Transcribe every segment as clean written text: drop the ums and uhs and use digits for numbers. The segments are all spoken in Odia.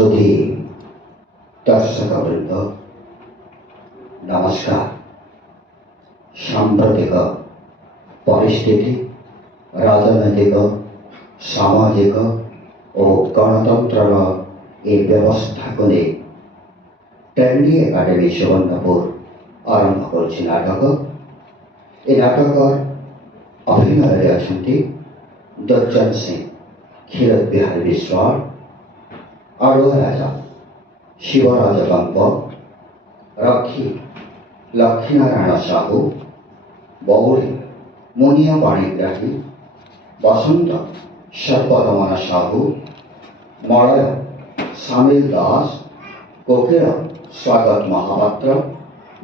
सुधी दर्शक वृंद नमस्कार। सांप्रतिक परिस्थिति राजनैतिक सामाजिक और गणतंत्र ए व्यवस्था को नहीं ट्रेंडी एकाडेमी सुवर्णपुर आरंभ कर नाटक। ए नाटक अभिनय अच्छा दुर्जन सिंह, खीरद बिहारी biswal, ओडिया नाटक शिवराज कंप, रक्षी लक्ष्मीनारायण साहू, बौड़ी मुनिया पाणिग्राही, बसंत सर्पदमन साहू, मलय सामिल दास, कोकिल स्वागत महापात्र,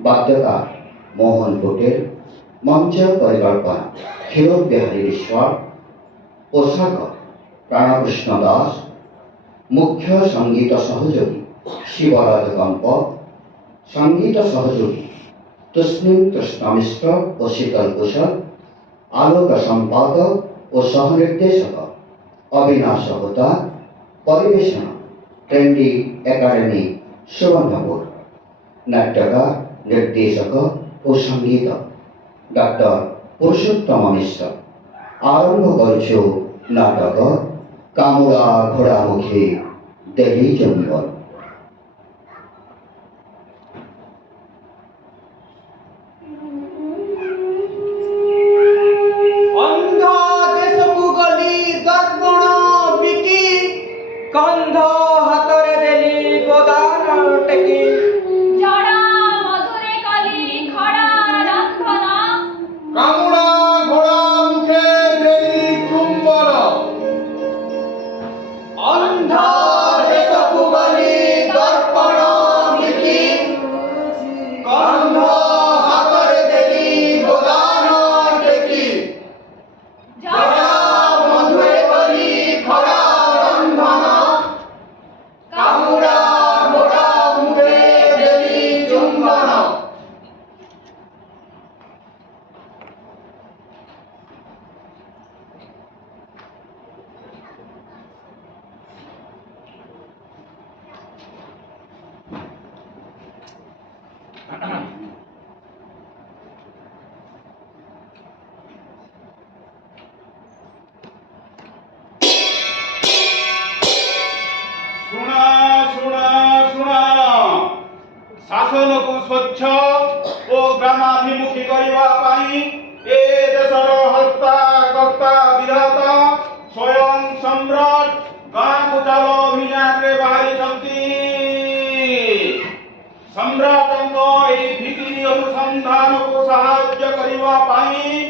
वाद्यकार मोहन कुटेर, मंच परिकल्पना खीरद बिहारी biswal, पोशाक प्राणकृष्ण दास, मुख्य संगीत सहयोगी शिवराज कंप, संगीत सहयोगी तुष्णिम कृष्ण मिश्र और शीतल कुशल, आलोक संपादक और सहनिर्देशक अविनाश होता, परिवेशन ट्रेंडी एकाडेमी सुवर्णपुर, नाट्यकार निर्देशक और संगीत डॉक्टर पुरुषोत्तम मिश्र। आरंभ करछो नाटक कामुदा घोड़ा मुखे देली जंगल। कंध हातरे देली गोदा टेकी जड़ा मधुरे कली खड़ा रंधन कामुड़ा घोड़ा मुखे देली चुंबन अंध देशकु गली दर्पण बिकी कंध हातरे देली गोदान टेकी जड़ा मधुरे कली खड़ा रंधन कामुड़ा घोड़ा मुखे देली चुंबन। सुना सुना सुना शासन को स्वच्छ और ग्रामाभिमुखी करने पाई ए देशर हस्ता कर्ता विधाता स्वयं सम्राट गाँ को चलो अभियान रे बाहरी सम्राटों भित्री अनुसंधान को साहाय्य करने पाई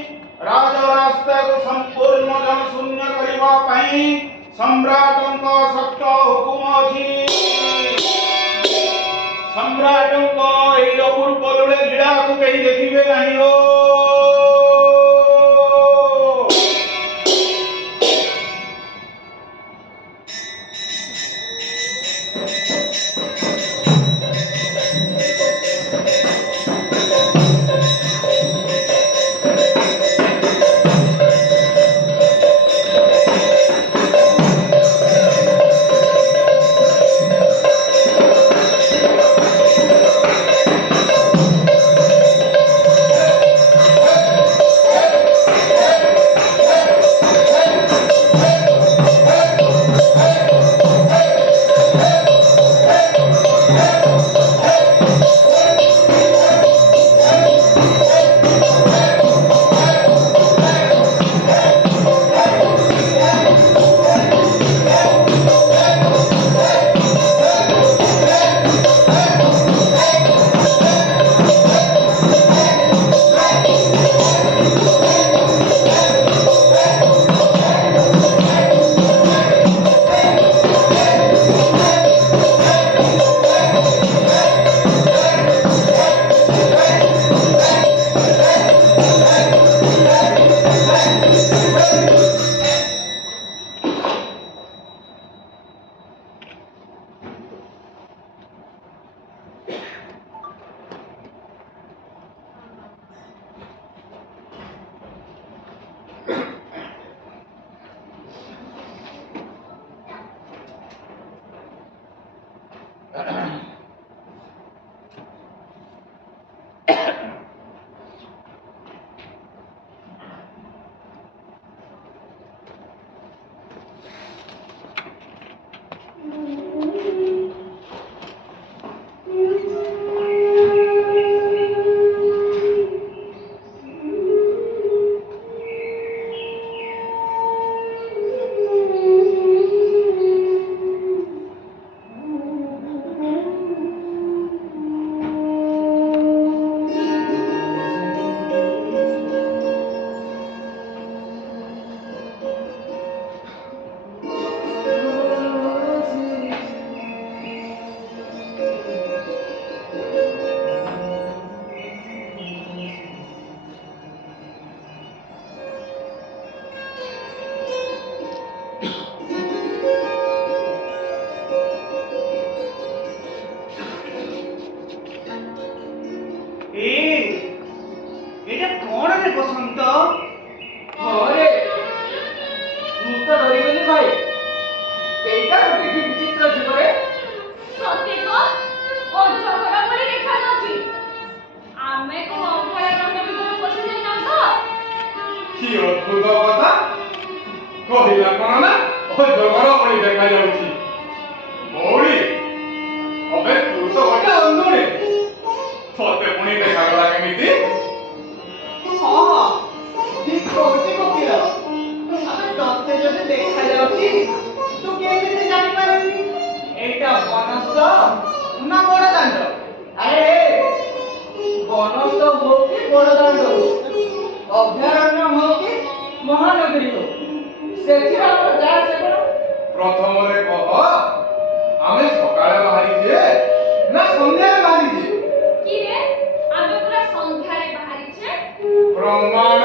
राजरास्ता को संपूर्ण जन शून्य करने पाई सम्राटों सख्त हुकुम अच्छी। सम्राटों यही अपूर्व लुड़े लीला को कहीं देखिए नहीं हो। কি অদ্ভুত কথা কহিলা কোন না অজগর ভଳି ଦେଖାଯାଉଛି ମଉଳି ଅବେ ତୁ ତ ଗୋଟେ ଅନ୍ଧୁଣୀ ତତେ ପୁଣି ଦେଖାଗଲା କେମିତି ହଁ ଠିକ କହୁଛି କୋକିଳ ଆମେ ତତେ ଯଦି ଦେଖାଯାଉଛି ତୁ କେମିତି ଜାଣିପାରିବି ଏଇଟା ବନସ୍ଥ ନା ବଡ଼ ଦାଣ୍ଡ ଆରେ ବନସ୍ଥ ହଉ କି ବଡ଼ ଦାଣ୍ଡ ହଉ ଅଭୟାରଣ୍ୟ ହଉ କି ମହାନଗରୀ ହଉ ସେଥିରେ ଆମର ଯାହା ସେ କଣ ପ୍ରଥମରେ କହ ଆମେ ସକାଳେ ବାହାରିଛେ ନା ସନ୍ଧ୍ୟାରେ ବାହାରିଛେ କିରେ ଆମେ ପୁରା ସନ୍ଧ୍ୟାରେ ବାହାରିଛେ ପ୍ରମାଣ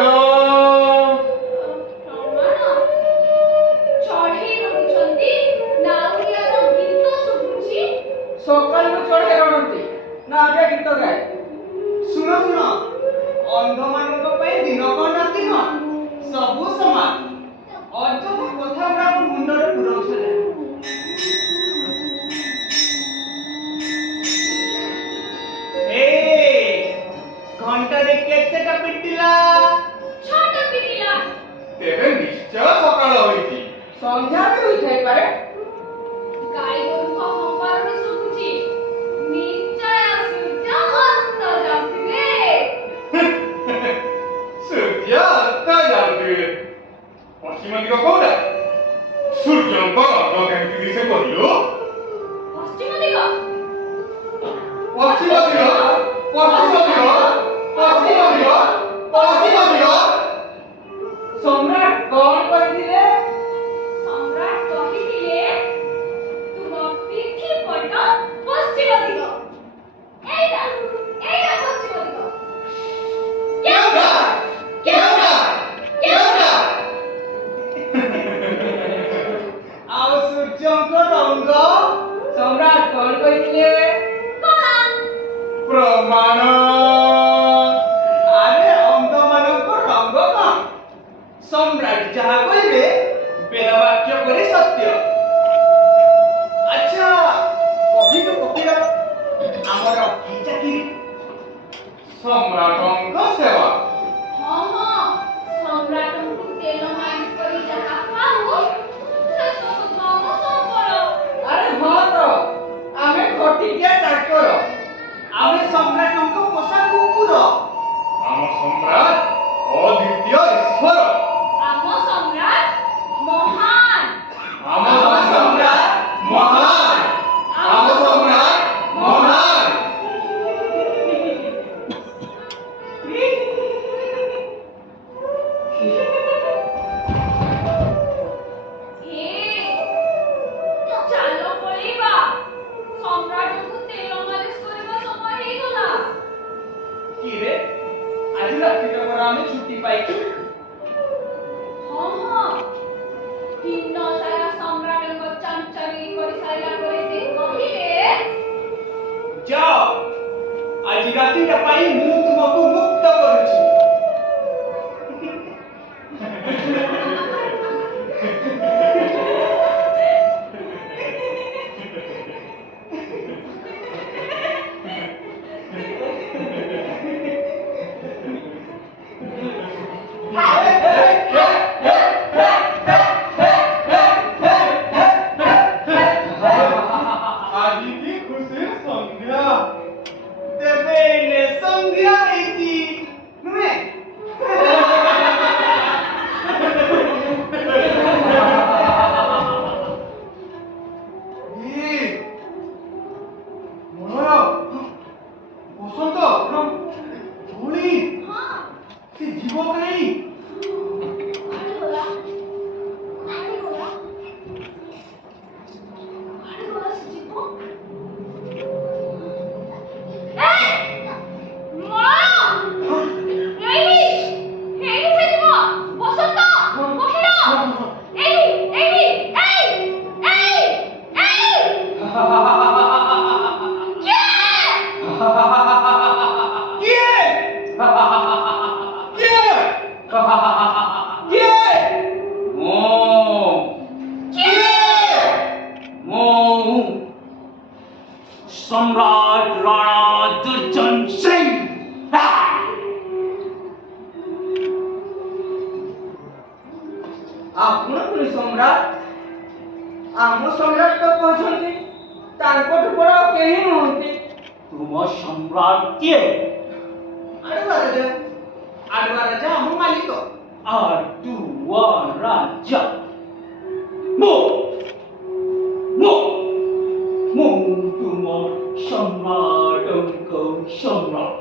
ପ୍ରମାଣ ଚଢ଼େଇ ରହୁଛନ୍ତି ନାଉରିଆର ଗୀତ ଶୁଭୁଛି ସକାଳୁ ଚଢ଼େଇ ରଣନ୍ତି ନା ଆଗେ ଗୀତ ଗାଏ ଶୁଣ ଶୁଣ ଅନ୍ଧମାନଙ୍କ ପାଇଁ ଦିନ କଣ ରାତି କଣ ସବୁ ସମାନ ଅଯଥା କଥା ଗୁଡ଼ା ମୋ ମୁଣ୍ଡରେ ପୁରଉଥିଲେ ଘଣ୍ଟାରେ କେତେଟା ପିଟିଲା ଛୋଟ ପିଟିଲା ତେବେ ନିଶ୍ଚୟ ସକାଳ ହୋଇଛି ସନ୍ଧ୍ୟା ବି ହୋଇଥାଇପାରେ ଗାଈ ଗୋରୁଙ୍କ ହମ୍ବାର ବି ଶୁଭୁଛି ନିଶ୍ଚୟ ସୂର୍ଯ୍ୟ ଅସ୍ତ ଯାଉଥିବେ ସୂର୍ଯ୍ୟ ଅସ୍ତ ଯାଉଥିବେ ପଶ୍ଚିମ ଦିଗ କୋଉଟା ସୂର୍ଯ୍ୟଙ୍କ ରଙ୍ଗ କେମିତି ଦିଶେ କହିଲୁ ପଶ୍ଚିମ ଦିଗ ପଶ୍ଚିମ ଦିଗ ପଶ୍ଚିମ ଦିଗ ପଶ୍ଚିମ ଦିଗ ପଶ୍ଚିମ ଦିଗ ସମ୍ରାଟ କଣ କହିଥିଲେ ସମ୍ରାଟ କହିଥିଲେ ତୁମ ପିଠି ପଟ ପଶ୍ଚିମ ଦିଗ ଏଇଟା ପଶ୍ଚିମ ଦିଗ କେଉଁଟା କେଉଁଟା କେଉଁଟା ଆଉ ସୂର୍ଯ୍ୟଙ୍କ ରଙ୍ଗ ସମ୍ରାଟ କଣ କହିଥିଲେ କଳା ପ୍ରମାଣ ଆରେ ଅନ୍ଧମାନଙ୍କ ରଙ୍ଗ କଣ ସମ୍ରାଟ ଯାହା କହିବେ ବେଦବାକ୍ୟ ପରି ସତ୍ୟ ଆଚ୍ଛା କହିଲୁ କୋକିଳ ଆମର କି ଚାକିରି ସମ୍ରାଟଙ୍କ ସେବା ହଁ ସମ୍ରାଟଙ୍କୁ ତେଲ ମାଲିସ କରି ଯାହା ପାଉ ସେସବୁ ତମ ସମ୍ବଳ ଆରେ ହଁ ତ ଆମେ ଖଟିକିଆ ଚାକର ଆମେ ସମ୍ରାଟଙ୍କ ପୋଷା କୁକୁର ଆମ ସମ୍ରାଟ ଅଦ୍ୱିତୀୟ ଈଶ୍ୱର ଆମ ସମ୍ରାଟ ମହାନ ଆମ ସମ୍ରାଟ ମହାନ ଆମ ସମ୍ରାଟ ମହାନ ଚାଲ ପଳେଇବା ସମ୍ରାଟଙ୍କୁ ତେଲ ମାଲିସ କରିବା ସମୟ ହେଇଗଲା କିରେ ଆଜି ରାତିରେ ପରା ଆମେ ଛୁଟି ପାଇଛୁ ହଁ ଦିନ ସାରା ସମ୍ରାଟଙ୍କ ଚାମଚାଗିରି କରିସାରିଲା ପରେ ସେ କହିଲେ ଯାଅ ଆଜି ରାତିଟା ପାଇଁ ମୁଁ ତୁମକୁ ମୁକ୍ତ କରୁଛି ଆଜି କି ଖୁସିର ସନ୍ଧ୍ୟା ତେବେ ଏଇନେ ସନ୍ଧ୍ୟା ହେଇଛି ଆପଣ ପୁଣି ସମ୍ରାଟ? ଆମ ସମ୍ରାଟ ତ କହୁଛନ୍ତି ତାଙ୍କଠୁ ବଡ଼ ଆଉ କେହି ନୁହନ୍ତି। ତୁମ ସମ୍ରାଟ କିଏ? ଆଡ଼ୁଆ ରାଜା। ଆଡ଼ୁଆ ରାଜା ଆମ ମାଲିକ। ଆଡ଼ୁଆ ରାଜା। ମୁଁ ମୁଁ ମୁଁ ତୁମ ସମ୍ରାଟଙ୍କ ସମ୍ରାଟ।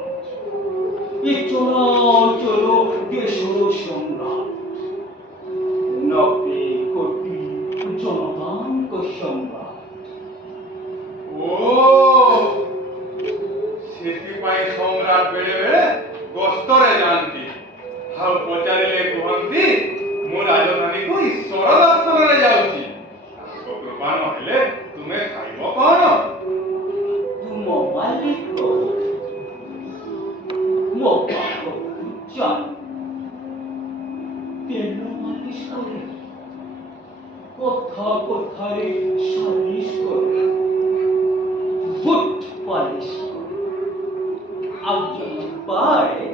ଏ ଚରାଚର ଦେଶର ସମ୍ରାଟ। 90 କୋଟି ଜନତାଙ୍କ ସମ୍ରାଟ। ଓ ସେଥିପାଇଁ ସମ୍ରାଟ ବେଳେ ବେଳେ ଗସ୍ତରେ ଯାଆନ୍ତି ଆଉ ପଚାରିଲେ କୁହନ୍ତି ମୁଁ ରାଜଧାନୀକୁ ଈଶ୍ୱର ଦର୍ଶନରେ ଯାଉଛି, ତାଙ୍କ କୃପା ନହେଲେ ତୁମେ ଖାଇବ କଣ? ତୁମ ମାଲିକ ମୋ ପାଖକୁ ଚାଲ। ତେଲ ମାଲିସ କରେ, କଥା କଥାରେ ସାଲିସ କରେ, ବୁଟ ପାଲିସ କରେ, ଆଉ ଯାହା ପାଏ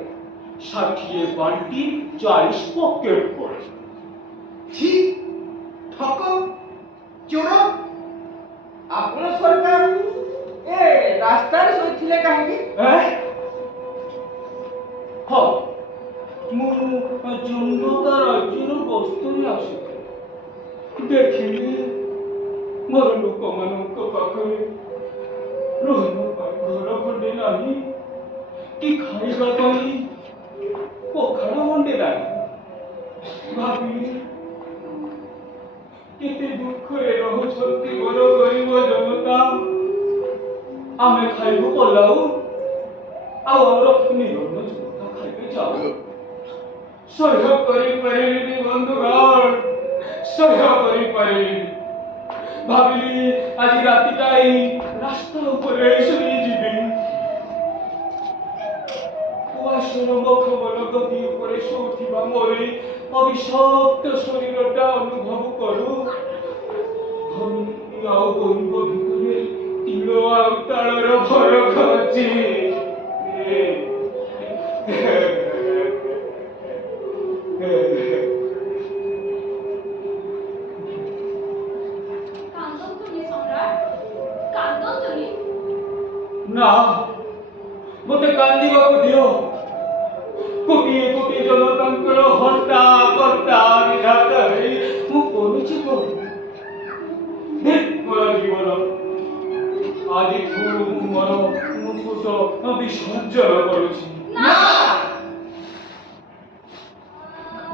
60 ବାଣ୍ଟି 40 ପକେଟ କରେ। छी, ଠକ, ଚୋର। ଆପଣ ସରକାର ଏ ରାସ୍ତାରେ ଶୋଇଥିଲେ କାହିଁକି? ହଁ, ମୁଁ ଜନ୍ମତା ରାଜ୍ୟରୁ ଗସ୍ତରେ ଆସିଥିଲି। ଦେଖିଲି ମୋର ଲୋକମାନଙ୍କ ପାଖରେ ରହିବା ପାଇଁ ଘର ଖଣ୍ଡେ ନାହିଁ, କି ଖାଇବା ପାଇଁ ପଖାଳ ଖଣ୍ଡେ ନାହିଁ। ଭାବିଲି କେତେ ଦୁଃଖରେ ରହୁଛନ୍ତି ମୋର ଗରିବ ଜନତା। ଆମେ ଖାଇବୁ ପଲାଉ ଆଉ ଆମର ନିରନ୍ନ ଜନତା ଖାଇବେ ଚାଉଳ। ସହ୍ୟ କରିପାରିଲିନି ବନ୍ଧୁଗଣ, ସହ୍ୟ କରିପାରିଲିନି। ଭାବିଲି ଆଜି ରାତିଟା ଏଇ ରାସ୍ତା ଉପରେ ଶୋଇଯିବି। କୁଆଶର ମଖମଲ ଗଦି ଉପରେ ଶୋଉଥିବା ମୋର ଏଇ ଅଭିଶପ୍ତ ଶରୀରଟା ଅନୁଭବ କରୁ। ଧନୀ ଆଉ ଗରିବ ଭିତରେ ତିଳ ଆଉ ତାଳର ଫରକ ଅଛି। କାନ୍ଦନ୍ତୁନି ସମ୍ରାଟ, କାନ୍ଦନ୍ତୁନି। ନା, ମୋତେ କାନ୍ଦିବାକୁ ଦିଅ। କୋଟିଏ କୋଟିଏ ଜନତାଙ୍କର ହର୍ତ୍ତା କର୍ତ୍ତା ବିଧାତା ହେଇ ମୁଁ କରୁଛି କଣ? ମୋର ଜୀବନ ଆଜିଠୁ ମୁଁ ମୋର ମୁକୁଟ ବିସର୍ଜନ କରୁଛି। ନା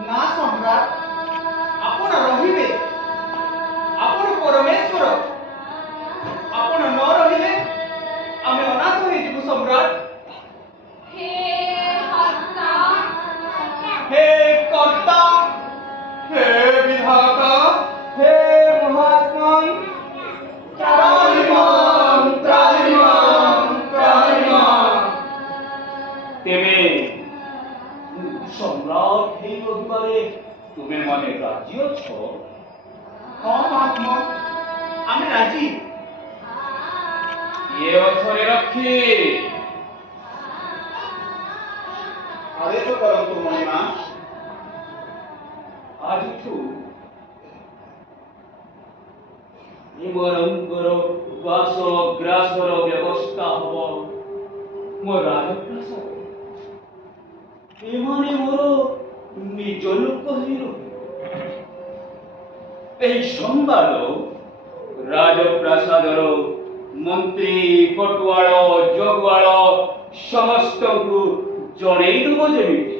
ନା ସମ୍ରାଟ, ଆପଣ ରହିବେ। ଆପଣ ପରମେଶ୍ୱର। ଆପଣ ନ ରହିଲେ ଆମେ ଅନାଥ ହେଇଯିବୁ ସମ୍ରାଟ। ହେ ହର୍ତ୍ତା, ହେ କର୍ତ୍ତା, ହେ ବିଧାତା, ହେ ମହାତ୍ମା, ତ୍ରାହିମାମ୍, ତ୍ରାହିମାମ୍, ତ୍ରାହିମାମ୍। ତେବେ ସମ୍ରାଟ ହେଇ ରହିବାରେ ତୁମେ ମାନେ ରାଜି ଅଛ? ହଁ ମହାତ୍ମା, ଆମେ ରାଜି। କିଏ ଅଛରେ ରଖି? ଆଦେଶ କରନ୍ତୁ ମଣିମା। ଆଜିଠୁ ଏମାନଙ୍କର ବାସ ଗ୍ରାସର ବ୍ୟବସ୍ଥା ହବ ମୋ ରାଜପ୍ରାସାଦ। ଏମାନେ ମୋର ନିଜ ଲୋକ ହେଇ ରହିବେ। ଏହି ସମ୍ବାଦ ରାଜପ୍ରାସାଦର ମନ୍ତ୍ରୀ, ପଟୁଆଳ, ଜଗୁଆଳ ସମସ୍ତଙ୍କୁ ଜଣେଇ ଦେବ ଯେମିତି।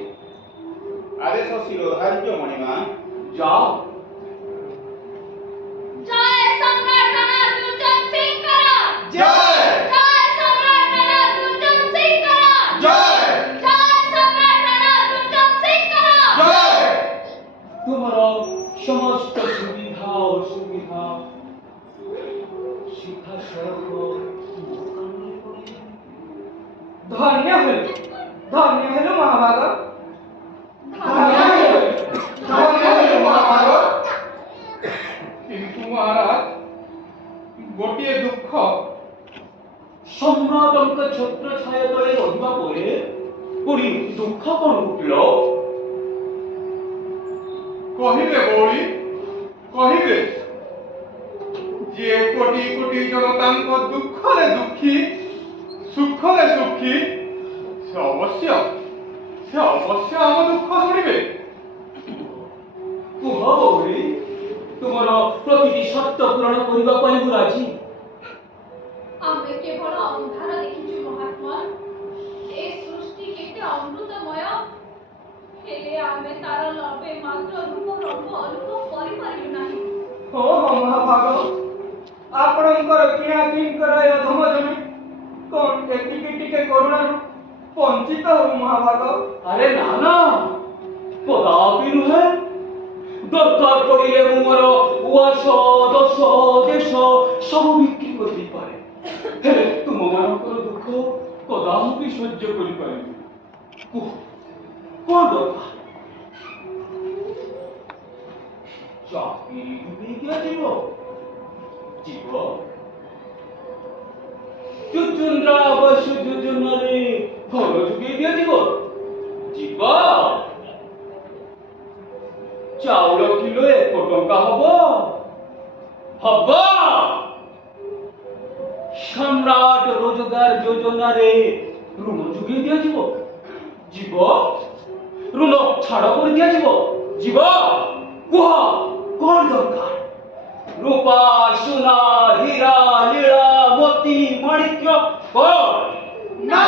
ଆଦେଶ ଶିରୋଧାର୍ଯ୍ୟ ମଣିମା। ଯାଅ। ଜୟ ସମ୍ରାଟ ରାଣା ଦୁର୍ଜନ ସିଂଙ୍କର। ଜୟ ଜୟ ସମ୍ରାଟ ରାଣା ଦୁର୍ଜନ ସିଂଙ୍କର। ଜୟ ଜୟ ସମ୍ରାଟ ରାଣା ଦୁର୍ଜନ ସିଂଙ୍କର। ଜୟ। ତୁମର ସମସ୍ତ ସୁବିଧା ଅସୁବିଧା ସିଧାସଳଖ ମୋ କାନରେ ପଡ଼ିବ। ଧନ୍ୟ ହେଲୁ, ଧନ୍ୟ ହେଲୁ ମହାଭାଗ। ଧନ୍ୟ ହେଲୁ, ଧନ୍ୟ ହେଲୁ ମହାଭାଗ। କିନ୍ତୁ ମହାରାଜ ଗୋଟିଏ ଦୁଃଖ। ସମ୍ରାଟଙ୍କ ଛତ୍ର ଛାୟା ତଳେ ରହିବା ପରେ ପୁଣି ଦୁଃଖ କଣ ଉଠିଲ? କହିଲେ ବୌଳି କହିବେ ଯେ କୋଟି କୋଟି ଜନତାଙ୍କ ଦୁଃଖରେ ଦୁଃଖୀ ସୁଖରେ ସୁଖୀ ସେ ଅବଶ୍ୟ ଆମ ଦୁଃଖ ଶୁଣିବେ। କୁହ ବଉଳି, ତୁମର ପ୍ରତିଟି ସର୍ତ୍ତ ପୂରଣ କରିବା ପାଇଁ ମୁଁ ରାଜି। ଆମେ କେବଳ ଅନ୍ଧାର ଦେଖିଛୁ ମହାତ୍ମା। ଏ ସୃଷ୍ଟି କେତେ ଅମୃତମୟ, ହେଲେ ଆମେ ତାର ଲବେ ମାତ୍ର ରୂପ ରଙ୍ଗ ଅନୁଭବ କରିପାରିଲୁ ନାହିଁ। ହଁ ମହାଭାଗ, ଆପଣଙ୍କର କିଣା କିଙ୍କର ଏ ଅଧମ ଜମି କଣ ଏତିକି ଟିକେ କରୁଣାରୁ ବଞ୍ଚିତ ହଉ ମହାଭାଗ। ଆରେ ନା ନା, କଦାପି ନୁହେଁ। ଦରକାର ପଡ଼ିଲେ ମୁଁ ମୋର ଉଆସ ଦଶ ଦେଶ ସବୁ ବିକ୍ରି କରିଦେଇପାରେ, ହେଲେ ତୁମମାନଙ୍କର ଦୁଃଖ କଦାପି ସହ୍ୟ କରିପାରିବି। କୁହ, କଣ ଦରକାର? ଚାକିରି ଯୋଗେଇ ଦିଆଯିବ, ଯିବ। ଚୁଚୁନ୍ଦ୍ରା ଆବାସ ଯୋଜନାରେ ଘର ଯୋଗେଇ ଦିଆଯିବ, ଯିବ। ଚାଉଳ କିଲୋ 1 ଟଙ୍କା ହବ। ସମ୍ରାଟ ରୋଜଗାର ଯୋଜନାରେ ଋଣ ଯୋଗେଇ ଦିଆଯିବ, ଯିବ। ଋଣ ଛାଡ଼ କରି ଦିଆଯିବ, ଯିବ। କୁହ, କଣ ଦରକାର? ରୂପା ସୁନା ହୀରା ଲୀଳା ମୋତି ମାଣିକ୍ୟ କଣ? ନା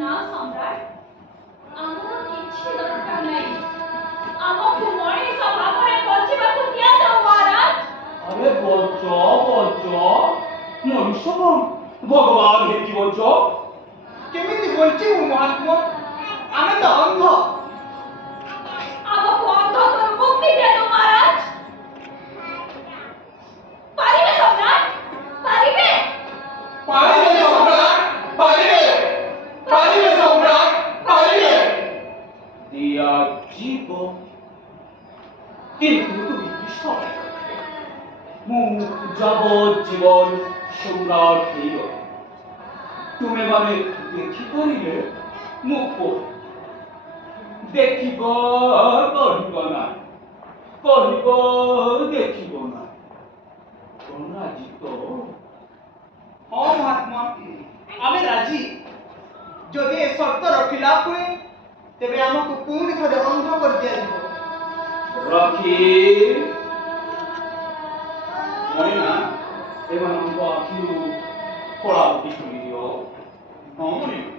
ନା ସମ୍ରାଟ, ଆମର କିଛି ଦରକାର ନାହିଁ। ଆମକୁ ମଣିଷ ଭାବରେ ବଞ୍ଚିବାକୁ ଦିଆଯାଉ ମହାରାଜ। ଆରେ ବଞ୍ଚ ମଣିଷ କଣ ଭଗବାନ ହେଇକି ବଞ୍ଚ। କେମିତି ବଞ୍ଚିବୁ ମହାତ୍ମା? ଆମେ ତ ଅନ୍ଧ। ଆମକୁ ଅନ୍ଧତ୍ୱରୁ ମୁକ୍ତି ଦିଆଯାଉ ମହାରାଜ। ପାରିବେ ସମ୍ରାଟ, ପାରିବେ? ପାରିବେ ସମ୍ରାଟ, ପାରିବେ ସମ୍ରାଟ, ପାରିବେ। ଦିଆଯିବ, କିନ୍ତୁ তুমি ବିଶ୍ୱାସ କର, ମୁଁ ଯାବଜ୍ଜୀବନ ସମ୍ରାଟ ହେଇ ରହିବି। ତୁମେମାନେ ଦେଖିପାରିଲେ ମୁଁ କହେ, ଦେଖିବ କହିବ ନାହିଁ, କହିବ ଦେଖିବ ନାହିଁ। କଣ ରାଜି ତ? ହଁ ମହାତ୍ମା, ଆମେ ରାଜି। ଯଦି ଏ ସର୍ତ୍ତ ରଖିଲା ହୁଏ, ତେବେ ଆମକୁ ପୁଣି ଥରେ ଅନ୍ଧ କରି ଦିଆଯିବ। ରଖି ମଣିମା, ଏମାନଙ୍କ ଆଖିରୁ କଳାବତୀ ଖୋଲିଦିଅ। ହଁ ମଣିମା।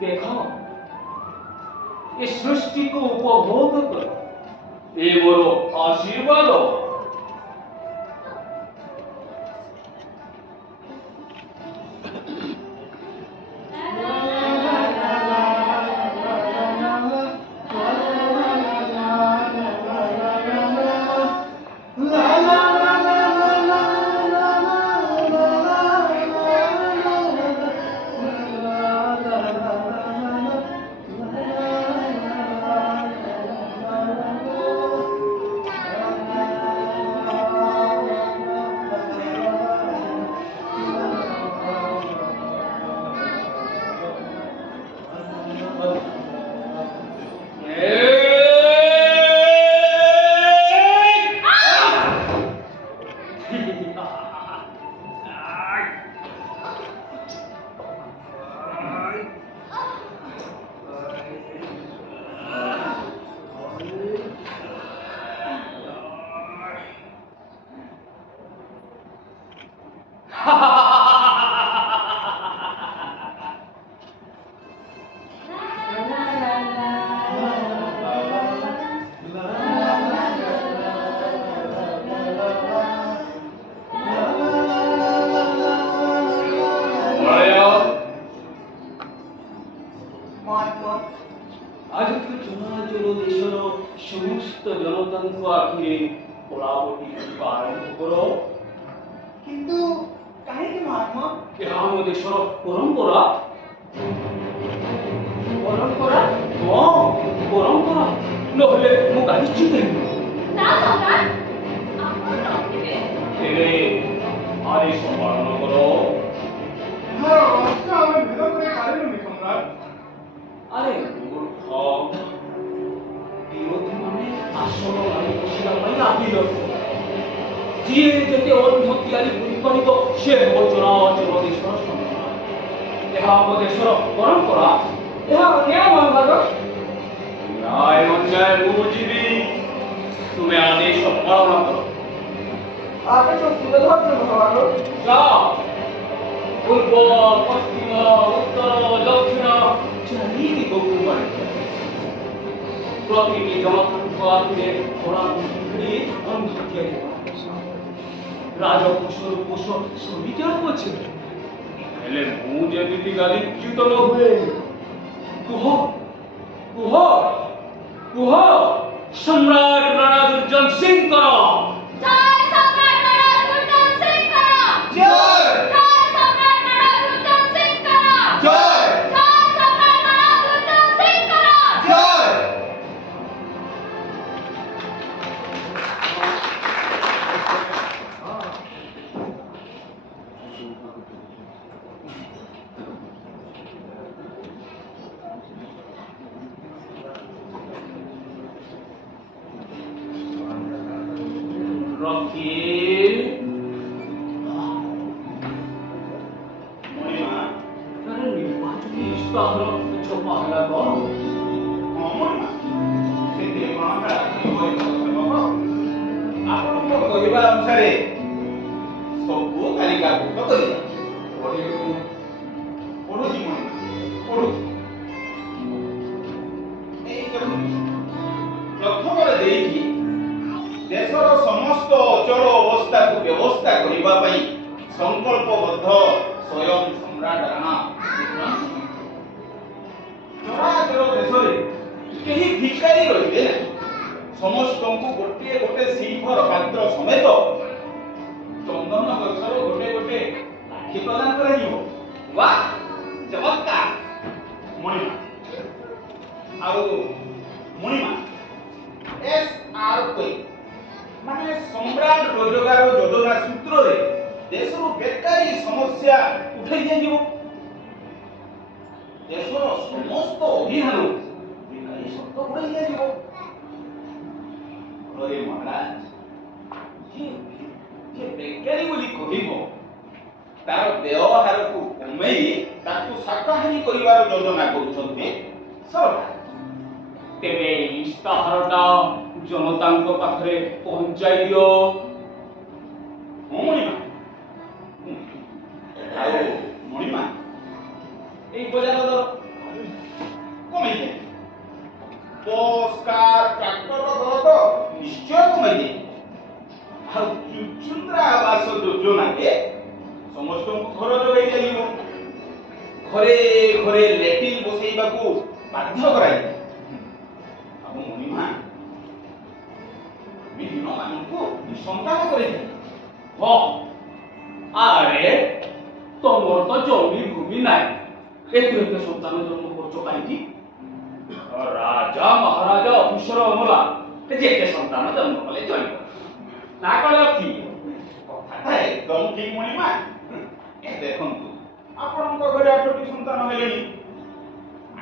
ଦେଖ, ଏ ସୃଷ୍ଟିକୁ ଉପଭୋଗ କର, ଏ ମୋର ଆଶୀର୍ବାଦ। ମହାତ୍ମା ଆଜିକା ଚଳାଚଳ ଦେଶର ସମସ୍ତ ଜନତାଙ୍କ ଆଖିରେ କଳାବତୀ କରିବା ଆରମ୍ଭ କର। କିନ୍ତୁ କାହିଁକି ମହାତ୍ମା? ଏହା ଆମ ଦେଶର ପରମ୍ପରା। ପରମ୍ପରା? ହଁ, ପରମ୍ପରା ନହେଲେ ମୁଁ ଗାଲିଛି କେମିତି? ନା ସମ୍ରାଟ, ଆପଣ ରଖିବେ। ହେଲେ ଆଦେଶ ପାଳନ କର। ଏହାର ରହସ୍ୟ ଆମେ ଭେଦ କରି ପାରିଲୁନି ସମ୍ରାଟ। ଆରେ ମୂର୍ଖ, ବିରୋଧୀମାନେ ଆସନ ମାରି ବସିବା ପାଇଁ ଆବିଲ। ଯିଏ ଯେତେ ଅନ୍ଧ ତିଆରି କରିପାରିବ ସେ ହେବ ଚଳାଚଳ ଦେଶର ସମ୍ରାଟ। ଏହା ଆମ ଦେଶର ପରମ୍ପରା। ଏହା ଅନ୍ୟାୟ ମହାଭାଗ। ନ୍ୟାୟ ଅନ୍ୟାୟ ମୁଁ ବୁଝିବି, ତୁମେ ଆଦେଶ ପାଳନ କର। ଆଦେଶ ଶିରଧାର୍ଯ୍ୟ ମହାଭାଗ। ଯାଅ, ପୂର୍ବ ପଶ୍ଚିମ ଉତ୍ତର ଦକ୍ଷିଣ ଚାରି ଦିଗକୁ ମାରି ପ୍ରତିଟି ଜନତାଙ୍କ ଆଖିରେ କଳା ଭିଡ଼ି ଅନ୍ଧ ତିଆରି ରାଜକୋଷରୁ କୋଷ ସରିଯାଉଅଛି, ହେଲେ ମୁଁ ଯେମିତି ଗାଲିଚ୍ୟୁତ ନ ହୁଏ। କୁହ କୁହ କୁହ, ସମ୍ରାଟ ରାଣା ଦୁର୍ଜନ ସିଂଙ୍କର ଜୟ ସମ୍ରାଟ ରାଣା ଦୁର୍ଜନ ସିଂଙ୍କର। ଜୟ! ଜୟ ସମ୍ରାଟ ରାଣା ଦୁର୍ଜନ ସିଂଙ୍କର। ଜୟ! ଜୟ ସମ୍ରାଟ ରାଣା ଦୁର୍ଜନ ସିଂଙ୍କର। ଜୟ! ରଖିଏ। ମଣିମା ଆରେ ନିର୍ବାଚନୀ ଇସ୍ତାହାର ଛପା ହେଲା କଣ? ହଁ ମଣିମା ସେଥିରେ କଣ ହେଲା ଆପଣଙ୍କ କହିବା ଅନୁସାରେ ସବୁ ତାଲିକାଭୁକ୍ତ କରିବା। ପଢ଼ିଲୁ। ପଢୁଛି ମଣିମା, ପଢୁଛି। ଏଇ ଦେଖନ୍ତୁ, ପ୍ରଥମରେ ଦେଇକି ଦେଶର ସମସ୍ତ ଅଚଳ ଅବସ୍ଥାକୁ ବ୍ୟବସ୍ଥା କରିବା ପାଇଁ ସଂକଳ୍ପବଦ୍ଧ ସ୍ୱୟଂ ସମ୍ରାଟ ରାଣା ଚଳାଚଳ ଦେଶରେ କେହି ଭିକାରୀ ରହିବେ ନାହିଁ। ସମସ୍ତଙ୍କୁ ଗୋଟିଏ ଗୋଟେ ସିଲଭର ପାତ୍ର ସମେତ ଚନ୍ଦନ ଗଛର ଗୋଟେ ଗୋଟେ ଲାଠି ପ୍ରଦାନ କରାଯିବ। ବା ଚମତ୍କାର ମଣିମା। ଆଉ ମଣିମା SRP ମାନେ ସମ୍ରାଟ ରୋଜଗାର ଯୋଜନା ସୂତ୍ରରେ ଦେଶରୁ ବେକାରୀ ସମସ୍ୟା ଉଠାଇ ଦିଆଯିବ। ଦେଶର ସମସ୍ତ ଅଭିଯାନ ବେକାରୀ ଶବ୍ଦ ଉଠାଇ ଦିଆଯିବ। ଫଳରେ ମହାରାଜ ଯିଏ ବେକାରୀ ବୋଲି କହିବ ତାର ବ୍ୟବହାରକୁ କମେଇ ତାକୁ ଶାକାହାରୀ କରିବାର ଯୋଜନା କରୁଛନ୍ତି ସରକାର। ତେବେ ଇସ୍ତାହାରଟା ଜନତାଙ୍କ ପାଖରେ ପହଞ୍ଚାଇ ଦିଅ। ହଁ ମଣିମା। ଆଉ ମଣିମା, ଏଇ ବଜାର ଦର କମେଇ ଦିଏ। ବସ୍ କାର ଟ୍ରାକ୍ଟରର ଦର ତ ନିଶ୍ଚୟ କମେଇ ଦିଏ। ଆଉ ଚୁଚୁନ୍ଦ୍ରା ଆବାସ ଯୋଜନାରେ ସମସ୍ତଙ୍କୁ ଘର ଯୋଗାଇ ଦିଆଯିବ। ଘରେ ଘରେ ଲେଟ୍ରିନ୍ ବସେଇବାକୁ ବାଧ୍ୟ କରାଯିବ। ଆଉ ମଣିମା, ଦିନମାନଙ୍କୁ ସନ୍ତାନ କରିଦିଏ। ହଁ, ଆରେ ତମର ତ ଜମି ଭୂମି ନାହିଁ, ଏଥିରେ ଏତେ ସନ୍ତାନ ଜନ୍ମ କରୁଛ କାହିଁକି? ରାଜା ମହାରାଜା ଅଫିସର ଅମଲା ଯେତେ ସନ୍ତାନ ଜନ୍ମ କଲେ ଚଳିବ, ନା କଣ ଅଛି? କଥାଟା ଏକଦମ ଠିକ ମଣିମା। ଦେଖନ୍ତୁ, ଆପଣଙ୍କ ଘରେ 8ଟି ସନ୍ତାନ ହେଲେଣି,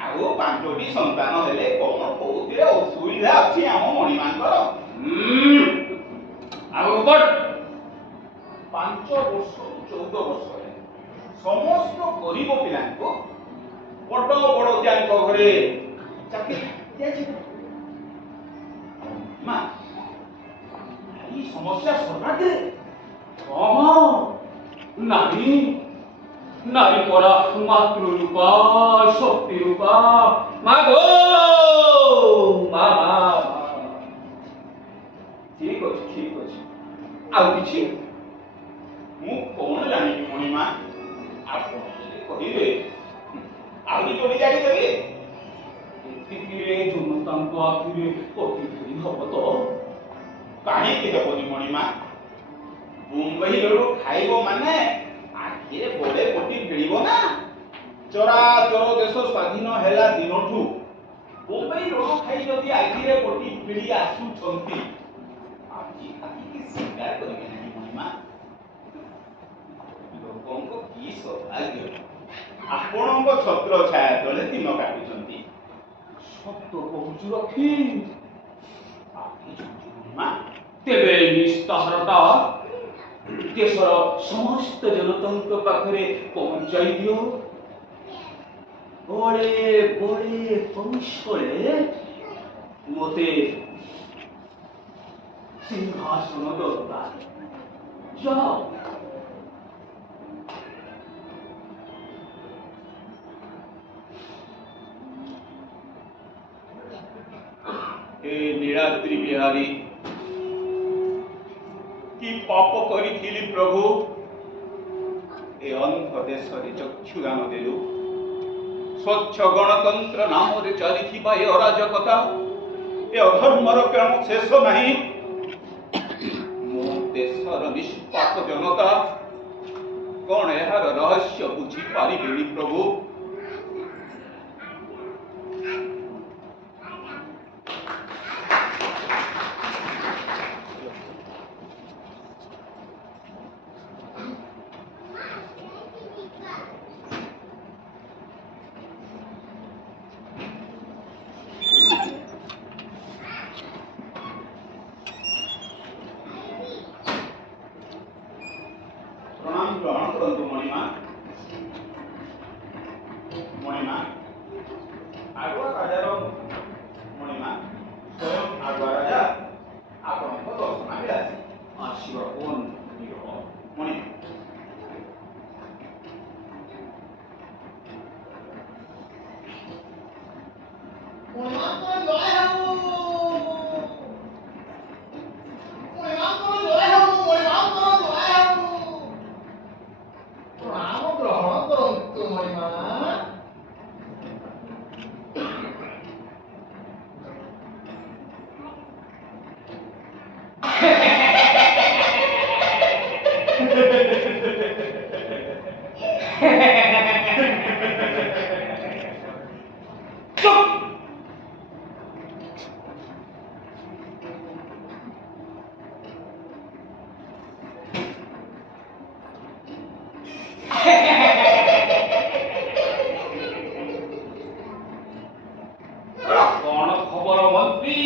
ଆଉ 5ଟି ସନ୍ତାନ ହେଲେ କଣ କୋଉଥିରେ ଅସୁବିଧା ଅଛି ଆମ ମଣିମାଙ୍କର? ଆଉ ବଟ 5 ବର୍ଷରୁ 14 ବର୍ଷ ହେଲେ ସମସ୍ତ ଗରିବ ପିଲାଙ୍କୁ ବଡ ବଡଜାଙ୍କ ଘରେ ଚାକିରି ଦିଆଯିବ। ମା, ଏଇ ସମସ୍ୟା ସମାଧାନ ହଁ, ନାରୀ ନାରୀ ପରା ମାତୃ ରୂପା ଶକ୍ତି ରୂପା। ମା ଗো, ମା ମା। ଠିକ ଅଛି, ଠିକ ଅଛି। ଆଉ କିଛି? ମୁଁ କଣ ଜାଣିବି ମଣିମା, ଆପଣ ଯଦି କହିବେ ଆହୁରି ଯୋଡ଼ି ଜାଣି ଦେବି। ସନ୍ତାନଙ୍କ ଆଖିରେ କୋଟି ଭିଡ଼ି ହବ ତ? କାହିଁକି ହେବନି ମଣିମା? ମୁମ୍ବାଇ ଲଡୁ ଖାଇବ ମାନେ ଆଖିରେ ବଡେ କୋଟି ଭିଡ଼ିବ ନା। ଚରାଚର ଦେଶ ସ୍ୱାଧୀନ ହେଲା ଦିନଠୁ ମୁମ୍ବାଇ ଲଡୁ ଖାଇ ଯଦି ଆଖିରେ କୋଟି ଭିଡ଼ି ଆସୁଛନ୍ତି, ଆଜି ଆଖିକି ସ୍ୱୀକାର କରିବେ ନାହିଁ ମଣିମା। ଲୋକଙ୍କ କି ସୌଭାଗ୍ୟ ଆପଣଙ୍କ ଛତ୍ର ଛାୟା ତଳେ ଦିନ କାଟୁଛନ୍ତି। ସତ କହୁଛୁ ରଖି। ଆଖି ଛୁଞ୍ଚି ମଣିମା। ତେବେ ନିସ୍ତାହାରଟା ଦେଶର ସମସ୍ତ ଜନତାଙ୍କ ପାଖରେ ପହଞ୍ଚାଇ ଦିଅ। ବଳେ ବଳେ କୌଶଳେ ମୋତେ ସିଂହାସନ ଦରକାର। ଯାଅ। हे नीलाद्रि बिहारी, कि पाप करिथिली प्रभु ए अंध देशरे चक्षुदान देलु। स्वच्छ गणतंत्र नामरे चलिथिबा ए अराजकता, ए अधर्मर केण शेष नाही। मो देशर निष्पाप जनता कौन एहार रहस्य बुझी पारिबेनी प्रभु? प्रणाम ग्रहण करंतु मणिमा। मणिमा आगुआ राजार मणिमा स्वयं आगुआ राजा आपणको दर्शन विलासी आशीर्वाद कौन मणिमा। कौन खबर मंत्री?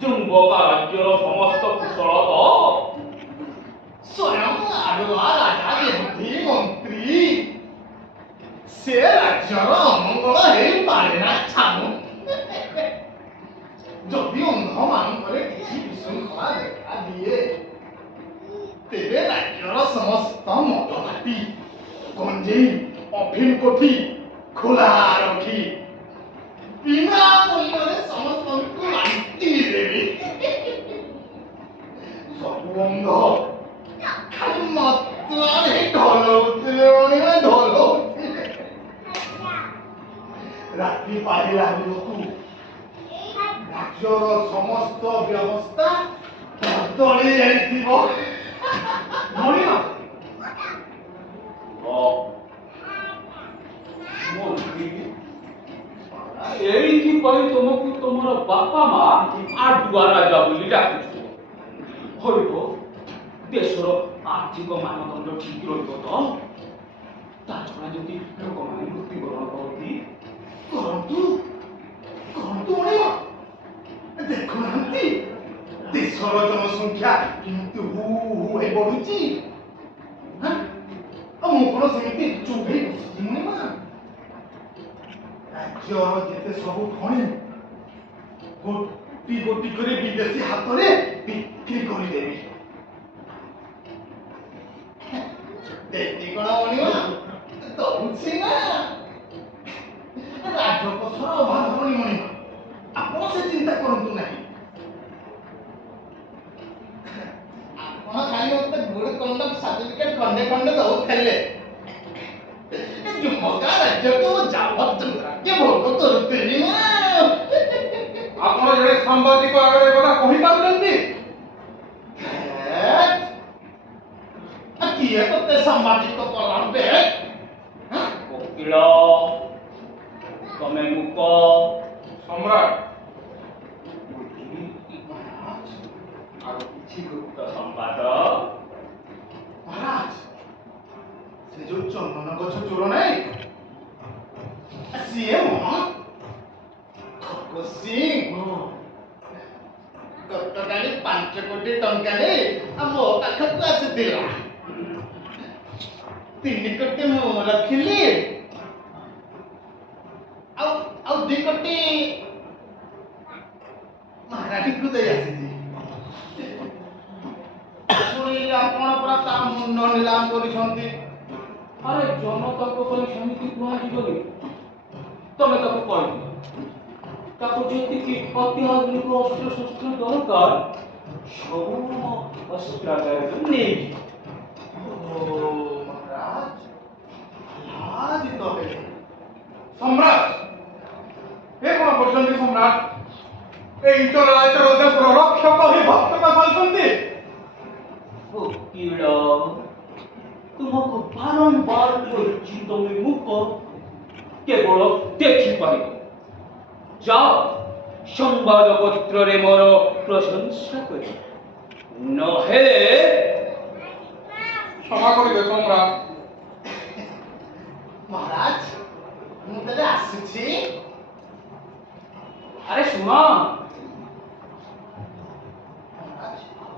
जुम्बका राज्यर समस्त कुशल तो? स्वयं आगुआ राजा जेमती मंत्री से राज्यर अमंगल हेई पारे ना छानु। जदि अंध मानकरे किछि विशृंखला देखा दिए, तेबे राज्यर समस्त मदभाटी गंजेई अफिम कोठी खोला रखी बिना मूल्ୟରେ ସମସ୍ତଙ୍କୁ ବାଣ୍ଟି ଦେବି। ସବୁ ଅନ୍ଧ ଖାଲି ମତୁଆରେ ଢଲଉଥିବେ ମଣିମା, ଢଲଉଥିବେ। ରାତି ପାହିଲା ବେଳକୁ ରାଜ୍ୟର ସମସ୍ତ ବ୍ୟବସ୍ଥା ବଦଳି ଯାଇଥିବ। ମଣିମା ମନ୍ତ୍ରୀ ଏଇଥିପାଇଁ ତୁମକୁ ତୁମର ବାପା ମା ଆଡୁଆ ରାଜା ବୋଲି ଡାକୁଛୁ। ହରିବ ଦେଶର ଆର୍ଥିକ ମାନଦଣ୍ଡ ଠିକ ରହିବ ତ? ତା ଛଡ଼ା ଯଦି ଲୋକମାନେ ମୃତ୍ୟୁବରଣ କରନ୍ତି? କରନ୍ତୁ କରନ୍ତୁ ମଣିମା। ଦେଖୁନାହାନ୍ତି ଦେଶର ଜନସଂଖ୍ୟା କେମିତି ହୁ ହୁ ହେଇ ବଢୁଛି। ମୁଁ କଣ ସେମିତି ଚୁପ ହେଇ ବସିଛି ମଣିମା? ରାଜ୍ୟର ଯେତେ ସବୁ ଖଣି ଗୋଟି ଗୋଟି କରି ବିଦେଶୀ ହାତରେ ବିକ୍ରି କରିଦେବି। ଦେଖି କଣ ମଣିମା ଦଉଛି ନା। ରାଜକୋଷର ଅଭାବ ହବନି ମଣିମା, ଆପଣ ସେ ଚିନ୍ତା କରନ୍ତୁ ନାହିଁ। ଆପଣ ଖାଲି ମତେ ଗୁଡ କଣ୍ଡକ୍ଟ ସାର୍ଟିଫିକେଟ ଖଣ୍ଡେ ଖଣ୍ଡେ ଦଉଥିଲେ, जुम्मका राज्य को जावत चंद्राज्य भोग करते ना। ସାମ୍ବାଦିକ ଆଗରେ ଏ କଥା କହିପାରୁଛନ୍ତି? କିଏ ତତେ ସାମ୍ବାଦିକ କଲା ବେ? ଓକିଲ ତମେ ମୁକ ସମ୍ରାଟ, ଆଉ କିଛି ଗୁପ୍ତ ସମ୍ବାଦ ମହାରାଜ, ସେ ଯୋଉ ଚନ୍ଦନ ଗଛ ଚୋର ନାଇଁ ସିଏ ଠକ ସିଂ ଗତକାଲି 5 କୋଟି ଟଙ୍କାରେ ମୋ ପାଖକୁ ଆସିଥିଲା। 3 କୋଟି ମୁଁ ରଖିଲି, ଆଉ 2 କୋଟି ମହାରାଣୀକୁ ଦେଇ ଆସିଛି। ଶୁଣିଲି ଆପଣ ପୁରା ତା ମୁଣ୍ଡ ନିଲାମ କରିଛନ୍ତି। ଆରେ ଜନତାଙ୍କ ପାଇଁ ସେମିତି କୁହାଯିବନି। ତମେ ତାକୁ କହିବ ତାକୁ ଯେତିକି ଅତ୍ୟାଧୁନିକ ଅସ୍ତ୍ରଶସ୍ତ୍ର ଦରକାର ସବୁ ଅସ୍ତ୍ରାଗାରରେ ନେଇଯିବ। ମହାରାଜ ଆଜିତ ହେଲେ ସମ୍ରାଟ, ଏ କଣ କରୁଛନ୍ତି ସମ୍ରାଟ? ଏଇ ଚୋରାଚୋର ଦେଶର ରକ୍ଷକ ବିଭକ୍ତ ଚାଲିଛନ୍ତି। ଓକିଲ ତୁମକୁ ବାରମ୍ବାର କହିଛି ତମେ ମୁକ କେବଳ ଦେଖିପାରିବ। ଯାଅ ସମ୍ବାଦପତ୍ରରେ ମୋର ପ୍ରଶଂସା କରି, ନହେଲେ କ୍ଷମା କରିବେ ସମ୍ରାଟ। ମହାରାଜ ମୁଁ ତେବେ ଆସୁଛି। ଆରେ ଶୁଣ,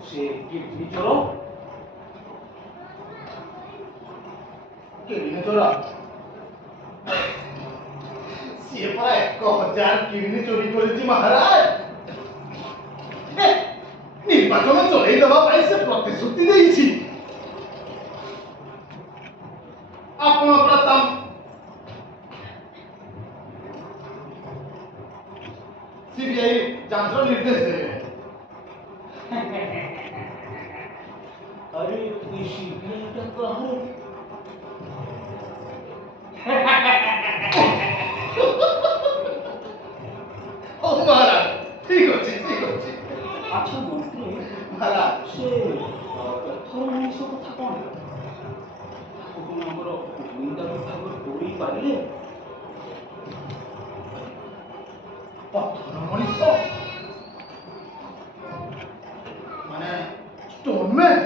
ସେ କିଡନୀ ଚୋର କିଡନୀ ଚୋର ସିଏ ପରା 1000 କିଡନୀ ଚୋରି କରିଛି ମହାରାଜ। ନିର୍ବାଚନ ଚଳେଇ ଦେବା ପାଇଁ ସେ ପ୍ରତିଶ୍ରୁତି ଦେଇଛି। ଆପଣ ପ୍ରଥମ ସିବିଆଇ ଯାଞ୍ଚର ନିର୍ଦ୍ଦେଶ ଦେବେ। अरे किसी का कहो ଓ ମହାରାଜ ଠିକ ଅଛି ଠିକ ଅଛି। अच्छा मंत्री ମହାରାଜ से पत्थर मनीष कथा कौन ताको कौन हमर गुंडा विभाग गोड़ी पारिले ପଥର ମଣିଷ ମାନେ ଷ୍ଟୋନମ୍ୟାନ।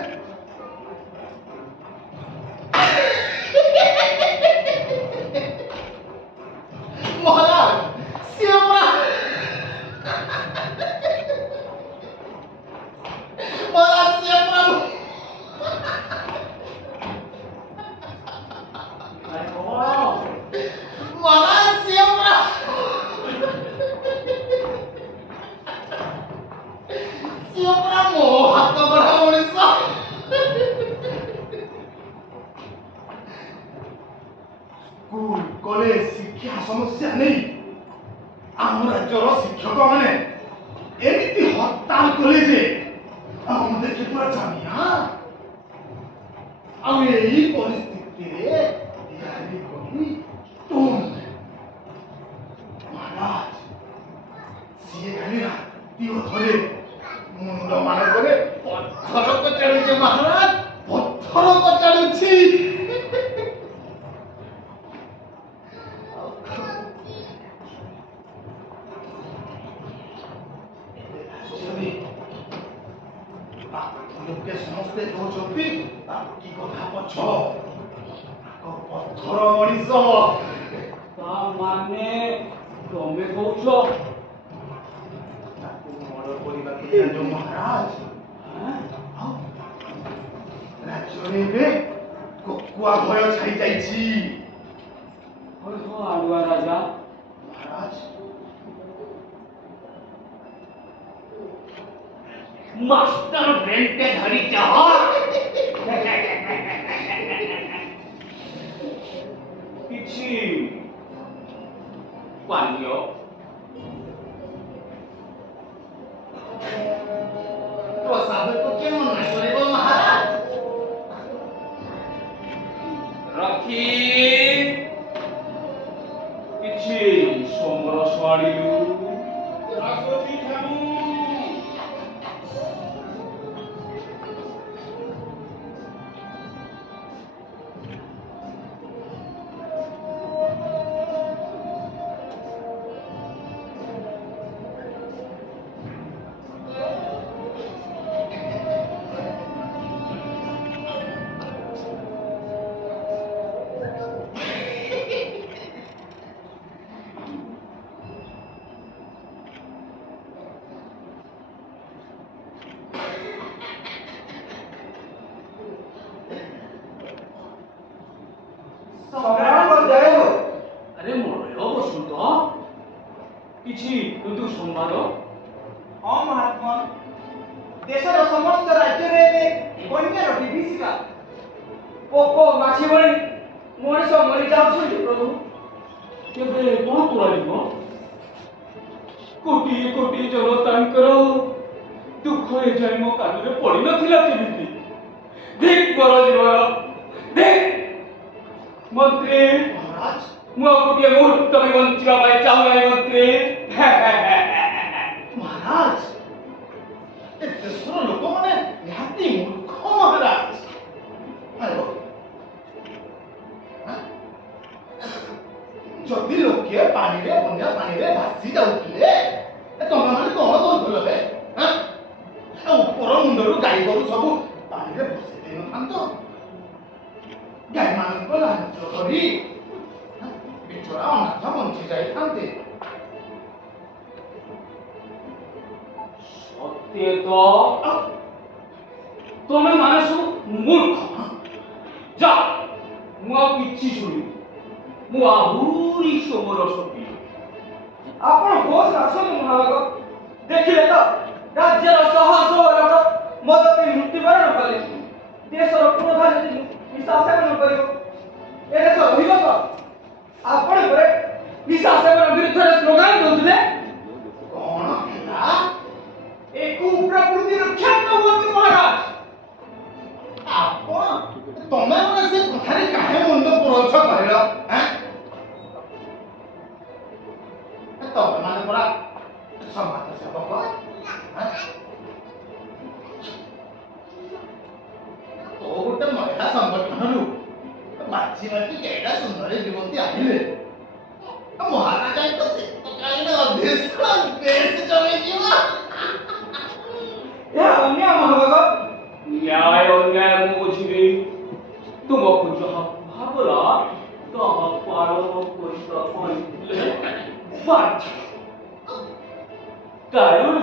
ମହାରାଜ ସିଏ ପରା ମହାରାଜ ସିଏ ପରା अरे कौन ମହାରାଜ ସିଏ ପରା ସିଏ ପରା ମୋ ହାତ ଗଢ଼ା ମଣିଷ। ସ୍କୁଲ କଲେଜ ଶିକ୍ଷା ସମସ୍ୟା ନେଇ ଆମ ରାଜ୍ୟର ଶିକ୍ଷକ ମାନେ ଏମିତି ହରତାଳ କଲେ ଯେ ଆମ ଦେଖି ପୁରା ଜାଣିଆ। ଆଉ ଏଇ ପରିସ୍ଥିତିରେ ତିଆରି କରି ମହାରାଜ ସିଏ ଖାଲି ରାତି ଅଧରେ ମୁଣ୍ଡ ମାନଙ୍କରେ ପଥର କଚାଡୁଛି ମହାରାଜ, ପଥର କଚାଡୁଛି। ଲୋକେ ସମସ୍ତେ କହୁଛନ୍ତି କି କଥା ପଛ ପଥର ମଣିଷ। ता माने तमे कौछ ତାକୁ ମର୍ଡର କରିବାକୁ ଦିଆଯାଉ ମହାରାଜ। ଆଉ ରାଜ୍ୟରେ ଏବେ କୋକୁଆ ଭୟ ଛାଇ ଯାଇଛି। हो आडवा राजा ମହାରାଜ मास्टर बेल्टे धरी चाह किछि पानीय ପ୍ରସାଦକୁ କିଏ ମନା କରିବ ମହାରାଜ? रखी किछि सोमर स्वाळी ଆସୁଛି ଠାରୁ କିଛି ଦୁଃସମ୍ବାଦ? ହଁ ମହାତ୍ମା, ଦେଶର ସମସ୍ତ ରାଜ୍ୟରେ ଏବେ ବନ୍ୟାର ବିଭୀଷିକା। ପୋକ ମାଛି ଭଳି ମଣିଷ ମରିଯାଉଛନ୍ତି ପ୍ରଭୁ। କେବେ କଣ କରାଯିବ? କୋଟିଏ କୋଟିଏ ଜନତାଙ୍କର ଦୁଃଖ ଏଯାଏ ମୋ କାନରେ ପଡ଼ିନଥିଲା କେମିତି? ଧିକ୍ କର ଜୀବନ, ଧିକ୍! ମନ୍ତ୍ରୀ, ମହାରାଜ, ମୁଁ ଆଉ ଗୋଟିଏ ମୁହୂର୍ତ୍ତ ବି ବଞ୍ଚିବା ପାଇଁ ଚାହୁଁନାହିଁ ମନ୍ତ୍ରୀ। ମହାରାଜ, ଏ ଦେଶର ଲୋକମାନେ ନିହାତି ମୂର୍ଖ ମହାରାଜ। ଆରେ ଯଦି ଲୋକେ ପାଣିରେ ବନ୍ୟା ପାଣିରେ ଭାସି ଯାଉଥିଲେ ତମେମାନେ କଣ କରୁଥିଲ ବେ? ଉପର ମୁଣ୍ଡରୁ ଗାଈ ଗୋରୁ ସବୁ ପାଣିରେ ଭସେଇ ଦେଇନଥାନ୍ତ? ଗାଈମାନଙ୍କ ଲାଞ୍ଚ କରି ବିଚରା ଅନାଥ ବଞ୍ଚି ଯାଇଥାନ୍ତେ। ସତ୍ୟ ତ ତମେ ମାନେ ସବୁ ମୂର୍ଖ। ଯା, ମୁଁ ଆଉ କିଛି ଶୁଣିବି। ମୁଁ ଆହୁରି ସମର ସପି। ଆପଣ ହୋସ୍ ଆସନ୍ତୁ ମହାଭାଗ। ଦେଖିଲେ ତ ରାଜ୍ୟର ଶହ ଶହ ଲୋକ ମଦ ପିଇ ମୃତ୍ୟୁବରଣ କଲେ। ଦେଶର ପୁରୋଧା ଯଦି ନିଶା ସେବନ କରିବ ଏ ଦେଶ ରହିବ ତ? ଆପଣ ପରେ ନିଶା ସେବନ ବିରୁଦ୍ଧରେ ସ୍ଲୋଗାନ ଦେଉଥିଲେ। କଣ ହେଲା? ଏ କୁପ୍ରକୃତିର କ୍ଷତ ହୁଅନ୍ତୁ ମହାରାଜ। ଆପଣ ତମେ ମାନେ ସେ କଥାରେ କାहे ମୁଣ୍ଡ ପୁରଉଛ କହିଲ? ତମେ ମାନେ ପରା ସମାଜ ସେବକ। ଓ ଗୋଟେ ମହିଳା ସଂଗଠନରୁ ବାଛି ବାଛି କେଇଟା ସୁନ୍ଦରୀ ଯୁବତୀ ଆଣିଲେ। ମହାରାଜାଙ୍କ ଶୀତକାଳୀନ ଅଧିବେଶନ ବେଶ ଜମିଯିବ। ଏହା ଅନ୍ୟାୟ ମହାଭାଗ। ନ୍ୟାୟ ଅନ୍ୟାୟ ମୁଁ ବୁଝିବି। ତୁମକୁ ଯାହା ଭାବଲା ତାହା ପାଳନ କରିବା କହିଲେ ବାଧ୍ୟ। କାରଣ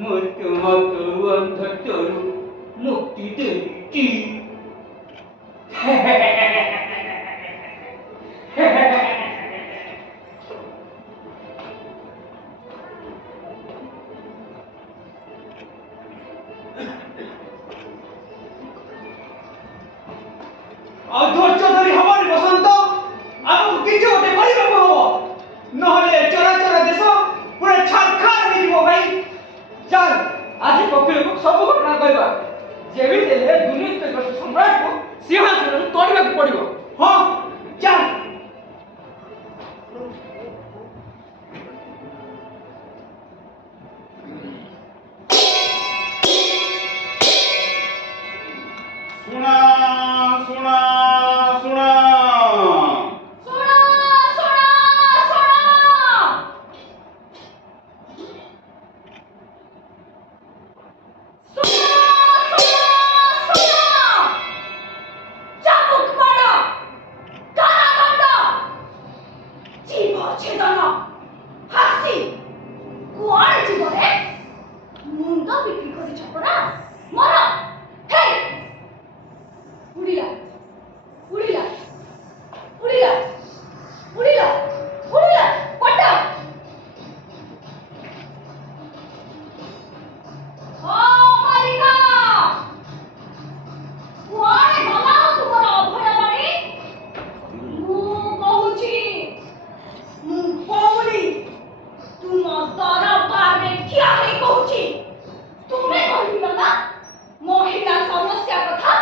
ମୁଁ ତୁମକୁ ଅନ୍ଧତ୍ୱରୁ ମୁକ୍ତି ଦେଇଛି। ଆଉ ଧୈର୍ଯ୍ୟ ଧରି ହବନି ବସନ୍ତ। ଆମକୁ କିଛି ଗୋଟେ କରିବାକୁ ହବ, ନହେଲେ ଚରାଚର ଦେଶ ପୁରା ଛାରଖାର ହେଇଯିବ ଭାଇ। ଚାଲ ଆଜି କପିଳକୁ ସବୁ ଘଟଣା କରିବା। ଯେମିତି ହେଲେ ଦୁର୍ନୀତିଗ୍ରସ୍ତ ସମ୍ରାଟକୁ ସିଂହାସନରୁ ତୋଡ଼ିବାକୁ ପଡ଼ିବ। ହଁ ଚାଲ। ଶୁଣା ଶୁଣା ଶୁଣା ଶୁଣ ଶୁଣ ଶୁଣ ଚାବୁକ ମାଡ଼, କାରାଦଣ୍ଡ, ଜୀବ ଛେଦନ, ଫାଶୀ। କୁଆଡ଼େ ଯିବ ରେ? ମୁଣ୍ଡ ବିକ୍ରି କରିଛ ପରା? ମର। ହେଇ! ଉଡ଼ିଲା ଉଡ଼ିଲା ଉଡ଼ିଲା ଉଡ଼ିଲା ଉଡ଼ିଲା କଟ। ମାରିକା କୁଆଡ଼େ ଗଲା ତୁମର ଅଭୟ ବାଣୀ? ମୁଁ କହୁଛି, ମୁଁ କହୁନି, ତୁମ ଦରବାରରେ ଠିଆ ହେଇ କହୁଛି। ତୁମେ କହିଥିଲ ନା ମହିଳା ସମସ୍ୟା କଥା?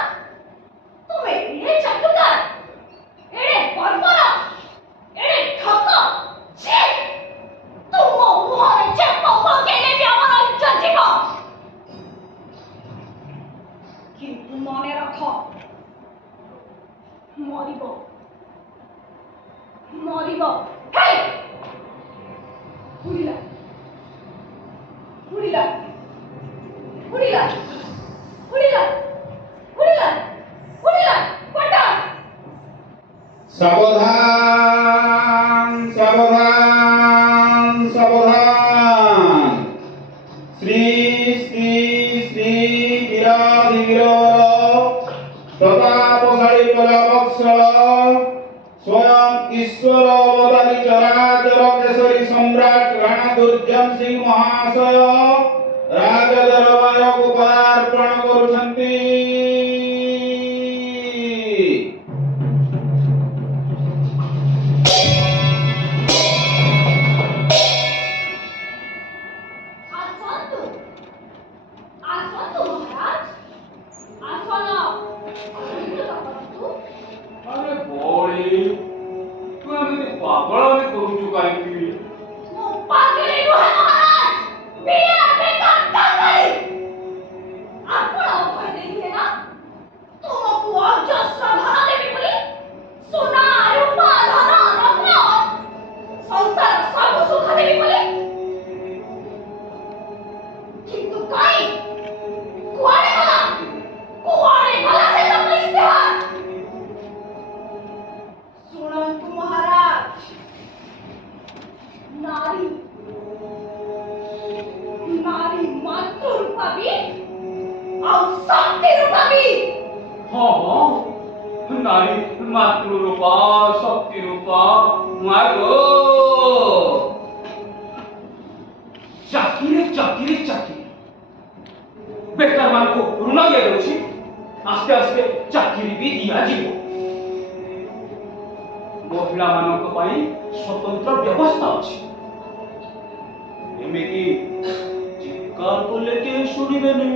ତୁମେ ଏଡ଼େ ଚାଟୁକାର, ଏଡ଼େ ବର୍ବର, ଏଡ଼େ ଠକ। ଛୀ! ତୁମ ମୁହଁରେ ଚେପ ପକେଇଲେ ବି ଆମର ଇଜ୍ଜତ ଯିବ। କିନ୍ତୁ ମନେ ରଖ, ମରିବ ମରିବ। ହେଇ! ଉଡ଼ିଲା ଉଡ଼ିଲା ଉଡ଼ିଲା ଉଡ଼ିଲା ଉଡ଼ିଲା ଉଡ଼ିଲା କଟ। ସାବଧାନ ସାବଧାନ ସାବଧାନ। ଶ୍ରୀ ଶ୍ରୀ ଶ୍ରୀ ବୀରାଧିବୀର ପ୍ରତାପଶାଳୀ ପ୍ରଜାବତ୍ସଳ ସ୍ୱୟଂ ଈଶ୍ୱର ଅବତାରୀ ଚରା ଚରାଚର କେଶରୀ ସମ୍ରାଟ ରାଣା ଦୁର୍ଜନ ସିଂହ ମହାଶୟ ରାଜ ଦରବାରକୁ ପଦାର୍ପଣ କରୁଛନ୍ତି। ଆସନ୍ତୁ ଆସନ୍ତୁ ମହାରାଜ, ଆସନ ଆନନ୍ଦ କରନ୍ତୁ। अरे बोली तू एमती पागल करूचु काईकी? ମୁଁ ପାଗଳି ନୁହେଁ ମହାରାଜ, ବିନା ବେକାର କାଙ୍ଗାଳି। ଆପଣ ଅଭୟ ଦେଇଥିଲେ ନା ତୁମକୁ ଅଜସ୍ର ଧନ ଦେବି ବୋଲି, ସୁନା ରୂପା ଧନ ରତ୍ନ ସଂସାର ସବୁ ସୁଖ ଦେବି ବୋଲି। କିନ୍ତୁ କାଇଁ କୁଆଡ଼େ ଗଲା ସେ ସବୁ ଇସ୍ତେହାର? ଶୁଣନ୍ତୁ ମହାରାଜ, ନାରୀ ନାରୀ ମାତୃ ରୂପା ବି ଆଉ ଶକ୍ତି ରୂପା ବି। हाँ हाँ नारी मातृ रूपा शक्ति रूपा मागो चाकिरी चाकिरी चाकिरी बेकार मान को ऋण दिया जाउछि, आस्ते आस्ते चाकिरी भी दिया जीवो। महिला मानक पाई स्वतंत्र व्यवस्था अछि। एमिति चित्कार कोले के सुनिबेनी,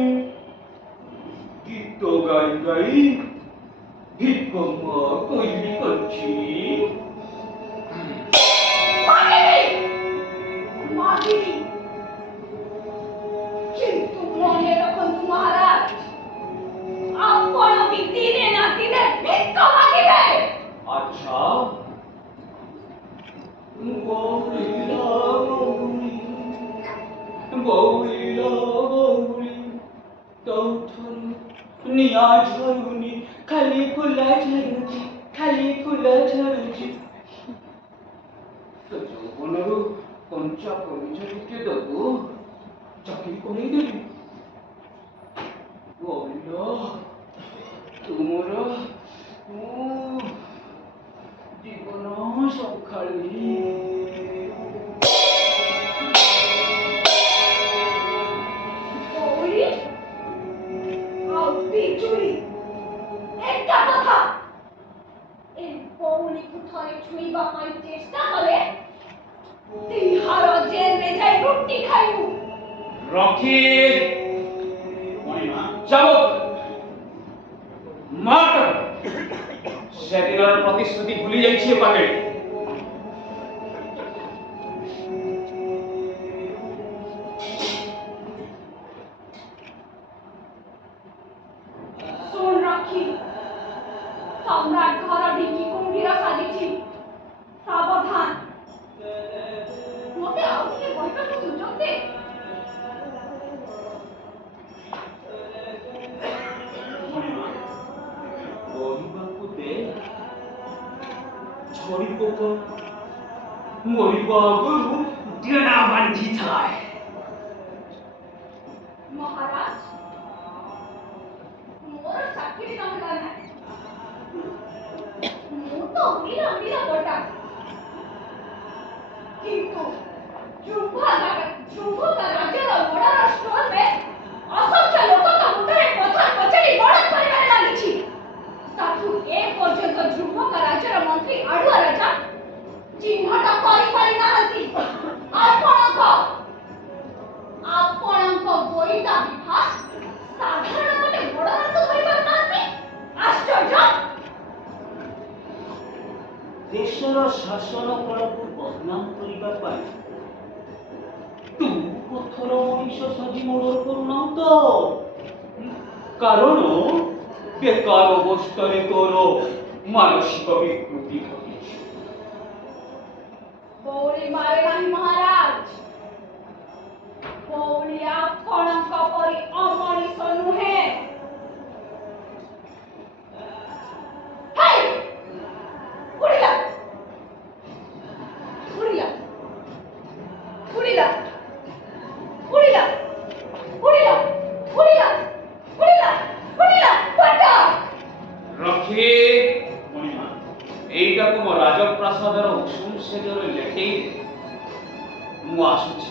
गीत गाई गाई भिकमा कोइली करछि। ମାଗିବି, କିନ୍ତୁ ମନେ ରଖନ୍ତୁ ମହାରାଜ, ଆପଣ ବି ଦିନେ ନା ଦିନେ ଭିକ ମାଗିବେ। अच्छा गौरीला गौरी गौरीला गौरी तौथर निया झरुनी खाली फुला झरुची खाली फुला झरुची। तो जौवनरू कंचा परिचय के दबो चाकरी करेई देली। गौरीला तुमर जीवन सखाली ଗୌରୀ ଆଉ ବିଜୁଳି ଏକା କଥା। ଏ ଗୌରୀକୁ ଥରେ ଛୁଇଁବା ପାଇଁ ଚେଷ୍ଟା କଲେ ତିହାର ଜେଲରେ ଯାଇ ରୁଟି ଖାଇବୁ। रॉकी ମଣିମା चाबुक मार से दिनर प्रतिश्रुति भूली जाइछे पागल। ଶୁଣ ରଖି, ସମ୍ରାଟ ଘର ଢିଙ୍କି କୁମ୍ଭୀର ସାଜିଛି, ସାବଧାନ। ମୋତେ ଆଉ ଟିକେ କହିବାକୁ ସୁଯୋଗ ଦେ। ମଣିମା କହିବାକୁ ଦେ। ଝଡ଼ି ପୋକ ମରିବା ଆଗରୁ ଡେଣା ବାନ୍ଧି ଥାଏ। ମହାରାଜ, ମୋର ଚାକିରି ନହେଲା ନାହିଁ। ମୁଁ ତ ଉଡ଼ିଲା ବଟା। କିନ୍ତୁ ଜୁମ୍ଭା ରାଜ୍ୟର ବଡ଼ର ଷ୍ଟୋରରେ ଅସଂଖ୍ୟ ଲୋକଙ୍କ ମୁଣ୍ଡରେ ପଥର କଚାଡ଼ି ବଳଦ କରିବାରେ ଲାଗିଛି। ତାଠୁ ଏ ପର୍ଯ୍ୟନ୍ତ ଜୁମ୍ଭା ରାଜ୍ୟର ମନ୍ତ୍ରୀ ଆଡୁଆ ରାଜା ଚିହ୍ନଟ କରିପାରିନାହାନ୍ତି ଆପଣଙ୍କ ଗୋଇନ୍ଦା ବିଭାଗ ସାଧାରଣ ଗୋଟେ ବଡ଼ରକୁ ଧରିପାରୁନାହାନ୍ତି। ଆଶ୍ଚର୍ଯ୍ୟ। ଦେଶର ଶାସନ କଳକୁ ବଦନାମ କରିବା ପାଇଁ ତୁ ପଥର ମଣିଷ ସାଜି ମର୍ଡର କରୁନାହୁଁ ତ? କାରଣ ବେକାର ଅବସ୍ଥାରେ ତୋର ମାନସିକ ବିକୃତି ଘଟିଛି। ଗୌରୀ ମାରେ ନାହିଁ ମହାରାଜ। ଗୌରୀ ଆପଣଙ୍କ ପରି ଅମଣିଷ ନୁହେଁ। ହେଇ! ଉଡ଼ିଲା ଉଡ଼ିଲା ଉଡ଼ିଲା ଉଡ଼ିଲା ଉଡ଼ିଲା ଉଡ଼ିଲା ଉଡ଼ିଲା ଉଡ଼ିଲା ପଟ। ରଖି ମଣିମା ଏଇଟାକୁ ମୋ ରାଜପ୍ରାସାଦର ଉଷୁମ ସେଜରେ ଲେଖେଇ ଦେ। ମୁଁ ଆସୁଛି।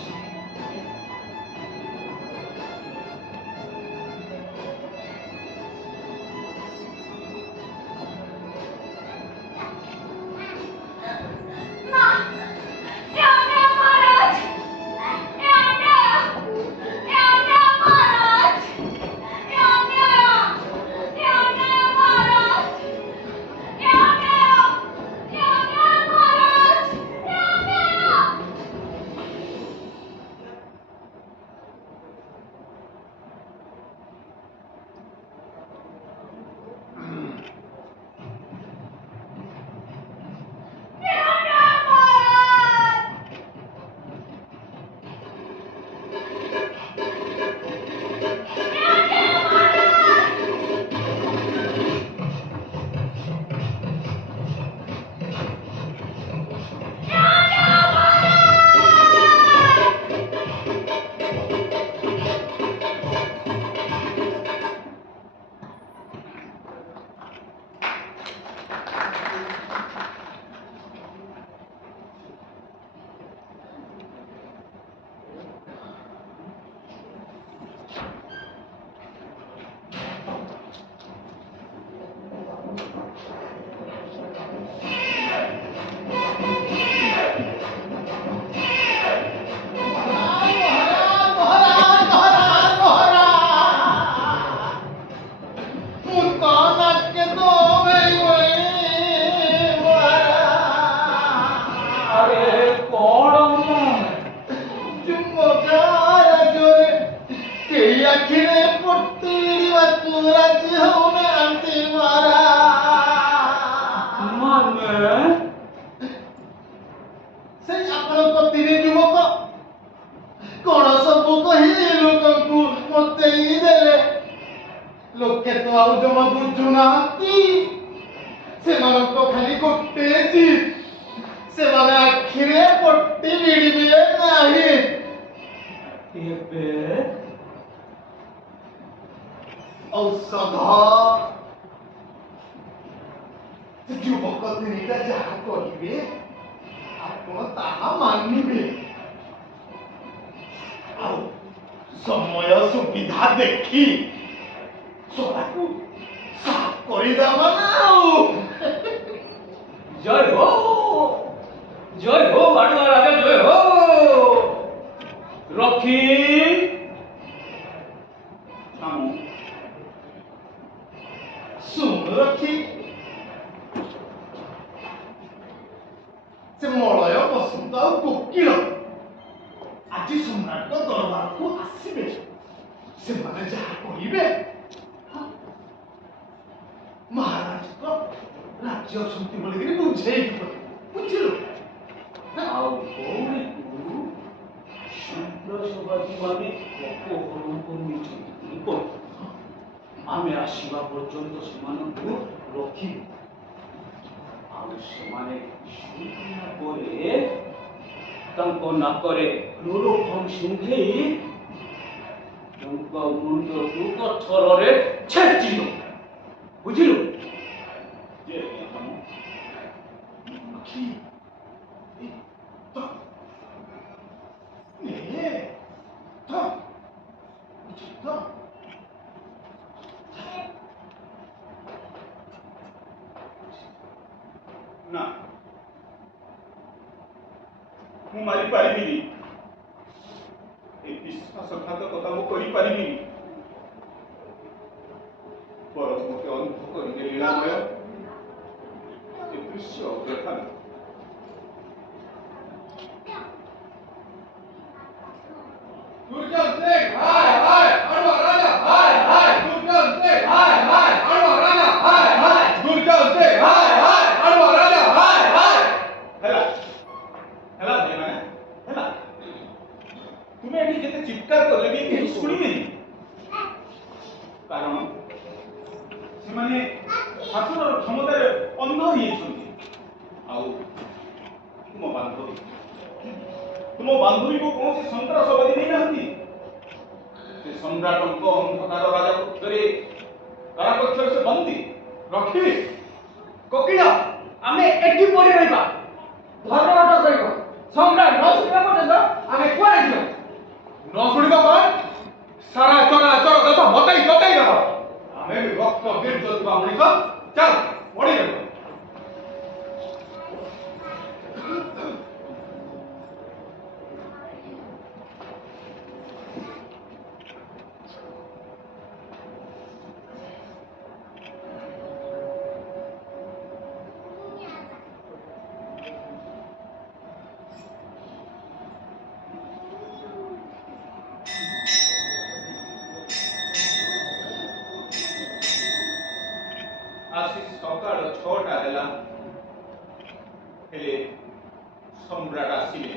लोके तो आउ जमा बुझु नांती सेमानको खाली गोटे जीत सेमाने आखिरे पट्टी भिड़िबे नाही एबे औषध युवक तिनिटा जहा कहिबे आपण ताहा मानिबे आउ समय सुविधा देखी सोलाकू साफ करी दमा नाउ जय हो माडुआ राजा जय हो रखी हम सुन रखी से मलय बसंत आ कोकिल आज सम्राट दरबार को आसीबे से माने जहा कहिबे महाराज को राज्य सुनती बोली कि बुझे बुझिलो आउ गौरी को शुद्ध सभाती माने अपहरण करनी को आमे आसीबा पर्यंत सेमानकु रखी आउ सेमाने शुद्धिया परे तंको नाकरे क्लोरोफॉर्म सुंघेई तंको मुंडकु कठोररे छेचिलो बुझिलो जे हम रखी तो ने तो तो ना ମୁଁ ମାରି ପାରିବିନି ଏ ବିଶ୍ୱାସଘାତକତା ମୁଁ କରିପାରିବିନି ବରଂ ମୋତେ ଅନୁଭବ କରିଲେ ଲୀଳାମୟ ଏ ଦୃଶ୍ୟ ଅବ୍ୟଥା दुर्जन सिंह हाय हाय अड़वा राजा हाय हाय दुर्जन सिंह हाय हाय अड़वा राजा हाय हाय दुर्जन सिंह हाय हाय अड़वा राजा हाय हाय ହେଲା ହେଲା ଭାଇମାନେ ହେଲା ତୁମେ ଏଠି ଯେତେ ଚିତ୍କାର କଲେ ବି କେହି ଶୁଣିବେନି କାରଣ ସେମାନେ ଶାସନର କ୍ଷମତାରେ ଅନ୍ଧ ହେଇଯାଇଛନ୍ତି ଆଉ ତୁମ ବାନ୍ଧବୀକୁ କୌଣସି ସନ୍ତ୍ରାସବାଦୀ ନେଇନାହାନ୍ତି ସେ ସମ୍ରାଟଙ୍କ ଅନ୍ଧକାର ରାଜକକ୍ଷରେ କାରାକକ୍ଷରେ ସେ ବନ୍ଦୀ ରଖିବି କୋକିଳ ଆମେ ଏଠି ପଡି ରହିବା ଧର୍ମଘଟ କରିବା সম্রাট ন শুনিবা পর্যন্ত আমি কুয়াড়ে ছিল ন শুনিবা কয় সারা চরা চর দশ বতাই বতাই দেব আমি ବି ରକ୍ତ ବୀର୍ଯ୍ୟ ଥିବା ମଣିଷ ଚାଲ ପଡ଼ିଗଲ ଆସି ସକାଳ 6ଟା ହେଲା ହେଲେ ସମ୍ରାଟ ଆସିଲେ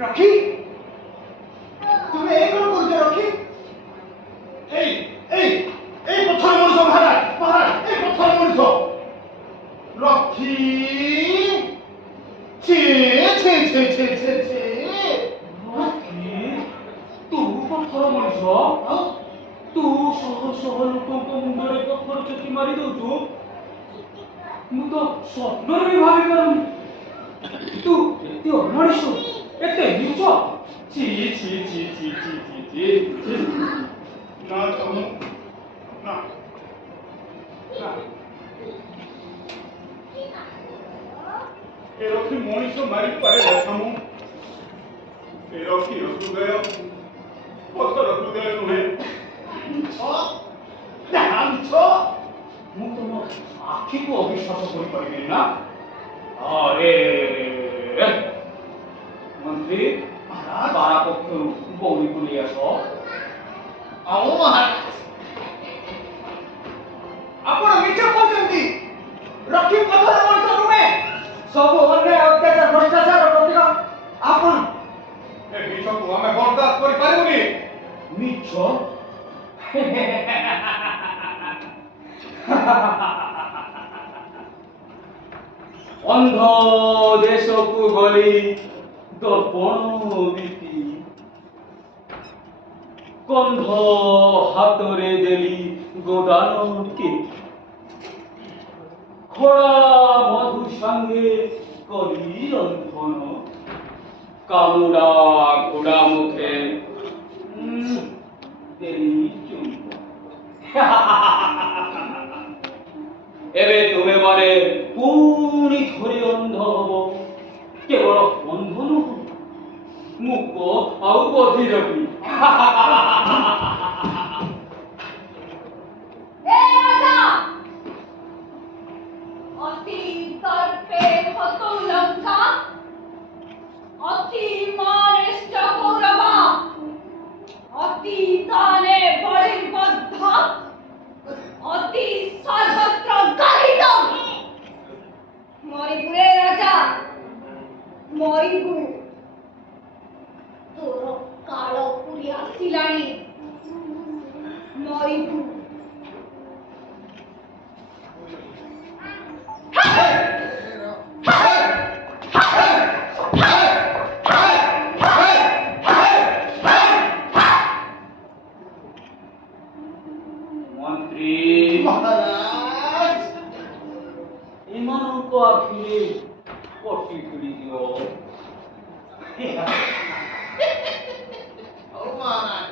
ରଖି ତୁମେ ଏ କଣ କରୁଛ ରଖି ଏଇ ଏଇ ଏଇ ପଥର ମଣିଷ ମହାରାଜ ମହାରାଜ ଏଇ ପଥର ମଣିଷ ରଖି ଛେ ଛେ ଛେ ଛେ ଛେ ଛେ ତୁ ପଥର ମଣିଷ ତୁ ଶହ ଶହ ଲୋକଙ୍କ ମୁଣ୍ଡରେ ପଥର ଚକି ମାରି ଦଉଛୁ ମୁଁ ତ ସ୍ୱପ୍ନରେ ବି ଭାବି ପାରୁନି ତୁ ଏତେ ଅମଣିଷ ଏତେ ନୀଚ ଛି ଛି ଛି ଛି ଛି ଛି ଛି ନା ତମୁ ନା ନା ଏ ରଖି ମଣିଷ ମାରିପାରେ ତମୁ ଏ ରଖିର ହୃଦୟ ପଥର ହୃଦୟ ନୁହେଁ ମିଛ ଯାହା ମିଛ ମୁଁ ତମ ଆଖିକୁ ଅବିଶ୍ୱାସ କରିପାରିବିନି ନା ଆରେ ମନ୍ତ୍ରୀ କାରା ପକ୍ଷରୁ ଗୌରୀକୁ ନେଇ ଆସ ଆଉ ମହାରାଜ ଆପଣ ମିଛ କହୁଛନ୍ତି ରଖି ପଥର ମଣିଷ ନୁହେଁ ସବୁ ଅନ୍ୟାୟ ଅତ୍ୟାଚାର ଭ୍ରଷ୍ଟାଚାର ପ୍ରତିକ ଆପଣ ଏ ମିଛକୁ ଆମେ ବରଦାସ୍ତ କରିପାରିବୁନି ମିଛ ଅନ୍ଧ ଦେଶକୁ ଗଲି ଦର୍ପଣ ବିପି କନ୍ଧ ହାତରେ ଦେଲି ଗୋଦାନ ଖୋଳା ମଧୁ ସାଙ୍ଗେ କଲି ରନ୍ଧନ କାମୁଡ଼ା ଘୋଡ଼ା ମୁଖେ ଦେଲି ଚୁମ୍ବ ଏବେ ତୁମେ ମାନେ ପୁଣି ଥରେ ଅନ୍ଧ ହବ କେବଳ ଅନ୍ଧ ନୁହଁ ମୂକ ଆଉ ବଧିର ବି ଏ ରାଜା ଅତି ତର୍ପେ ହତୋ ଲଙ୍କା অতি মানেষ্ট কৌরবা অতি দানে বলিবদ্ধ অতি সহস্র গালিত মরিপুরে রাজা মরিপু তোর কাল পুরি আসিলানি মরিপু ମହାରାଜ ଏମାନଙ୍କ ଆଖିରେ ପଟି ଫିଡ଼ି ଦିଅ ଆଉ ମହାରାଜ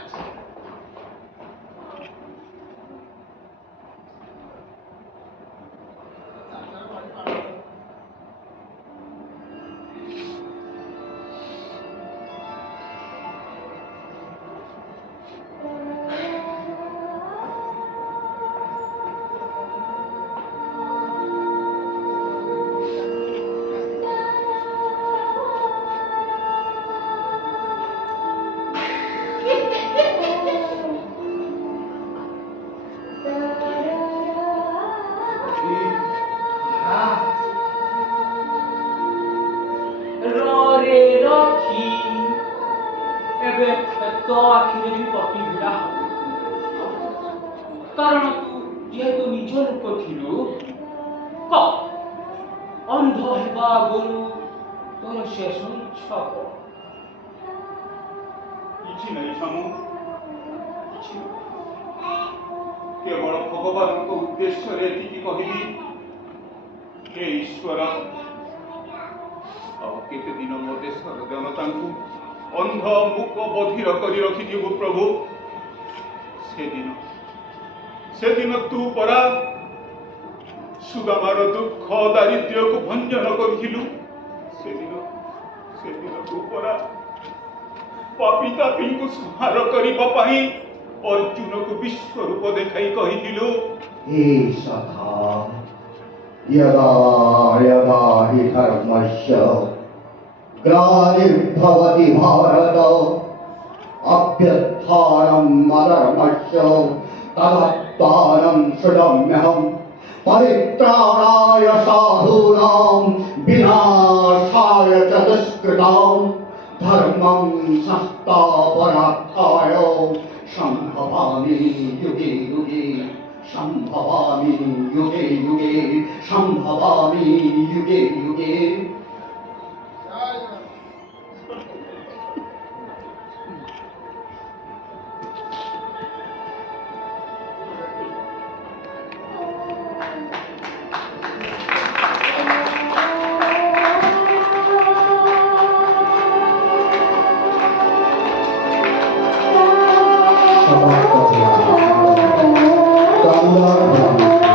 ତୋ ଆଖିରେ ବି ପଟି ଭିଡ଼ା ହବ। କାରଣ ତୁ ଯେହେତୁ ନିଜ ଲୋକ ଥିଲୁ, କହ ଅନ୍ଧ ହେବା ଆଗରୁ ତୋର ଶେଷ ଇଚ୍ଛା କଣ? କିଛି ନାହିଁ ସମୁ, କିଛି ନାହିଁ। କେବଳ ଭଗବାନଙ୍କ ଉଦ୍ଦେଶ୍ୟରେ ଏତିକି କହିବି, ହେ ଈଶ୍ୱର, ଆଉ କେତେ ଦିନ ମୋ ଦେଶର ଜନତାଙ୍କୁ ଅନ୍ଧ ମୂକ ବଧିର କରି ରଖିଥିବୁ ପ୍ରଭୁ। ସେଦିନ ତୁ ପରା ସୁଦାମାର ଦୁଃଖ ଦାରିଦ୍ର୍ୟକୁ ଭଞ୍ଜନ କରିଥିଲୁ। ସେଦିନ ତୁ ପରା ପାପୀ ତାପୀଙ୍କୁ ସଂହାର କରିବା ପାଇଁ ଅର୍ଜୁନକୁ ବିଶ୍ୱରୂପ ଦେଖାଇ କହିଥିଲୁ, ईशथा यदा यदा हि धर्मस्य ग्लानिर्भवति भारत अभ्युत्थानम् अधर्मस्य तदात्मानं सृजाम्यहम् परित्राणाय साधूनां विनाशाय च दुष्कृतां धर्मं संस्थापनार्थाय संभवामि युगे युगे संभवामि युगे युगे संभवामि युगे युगे। कामुदा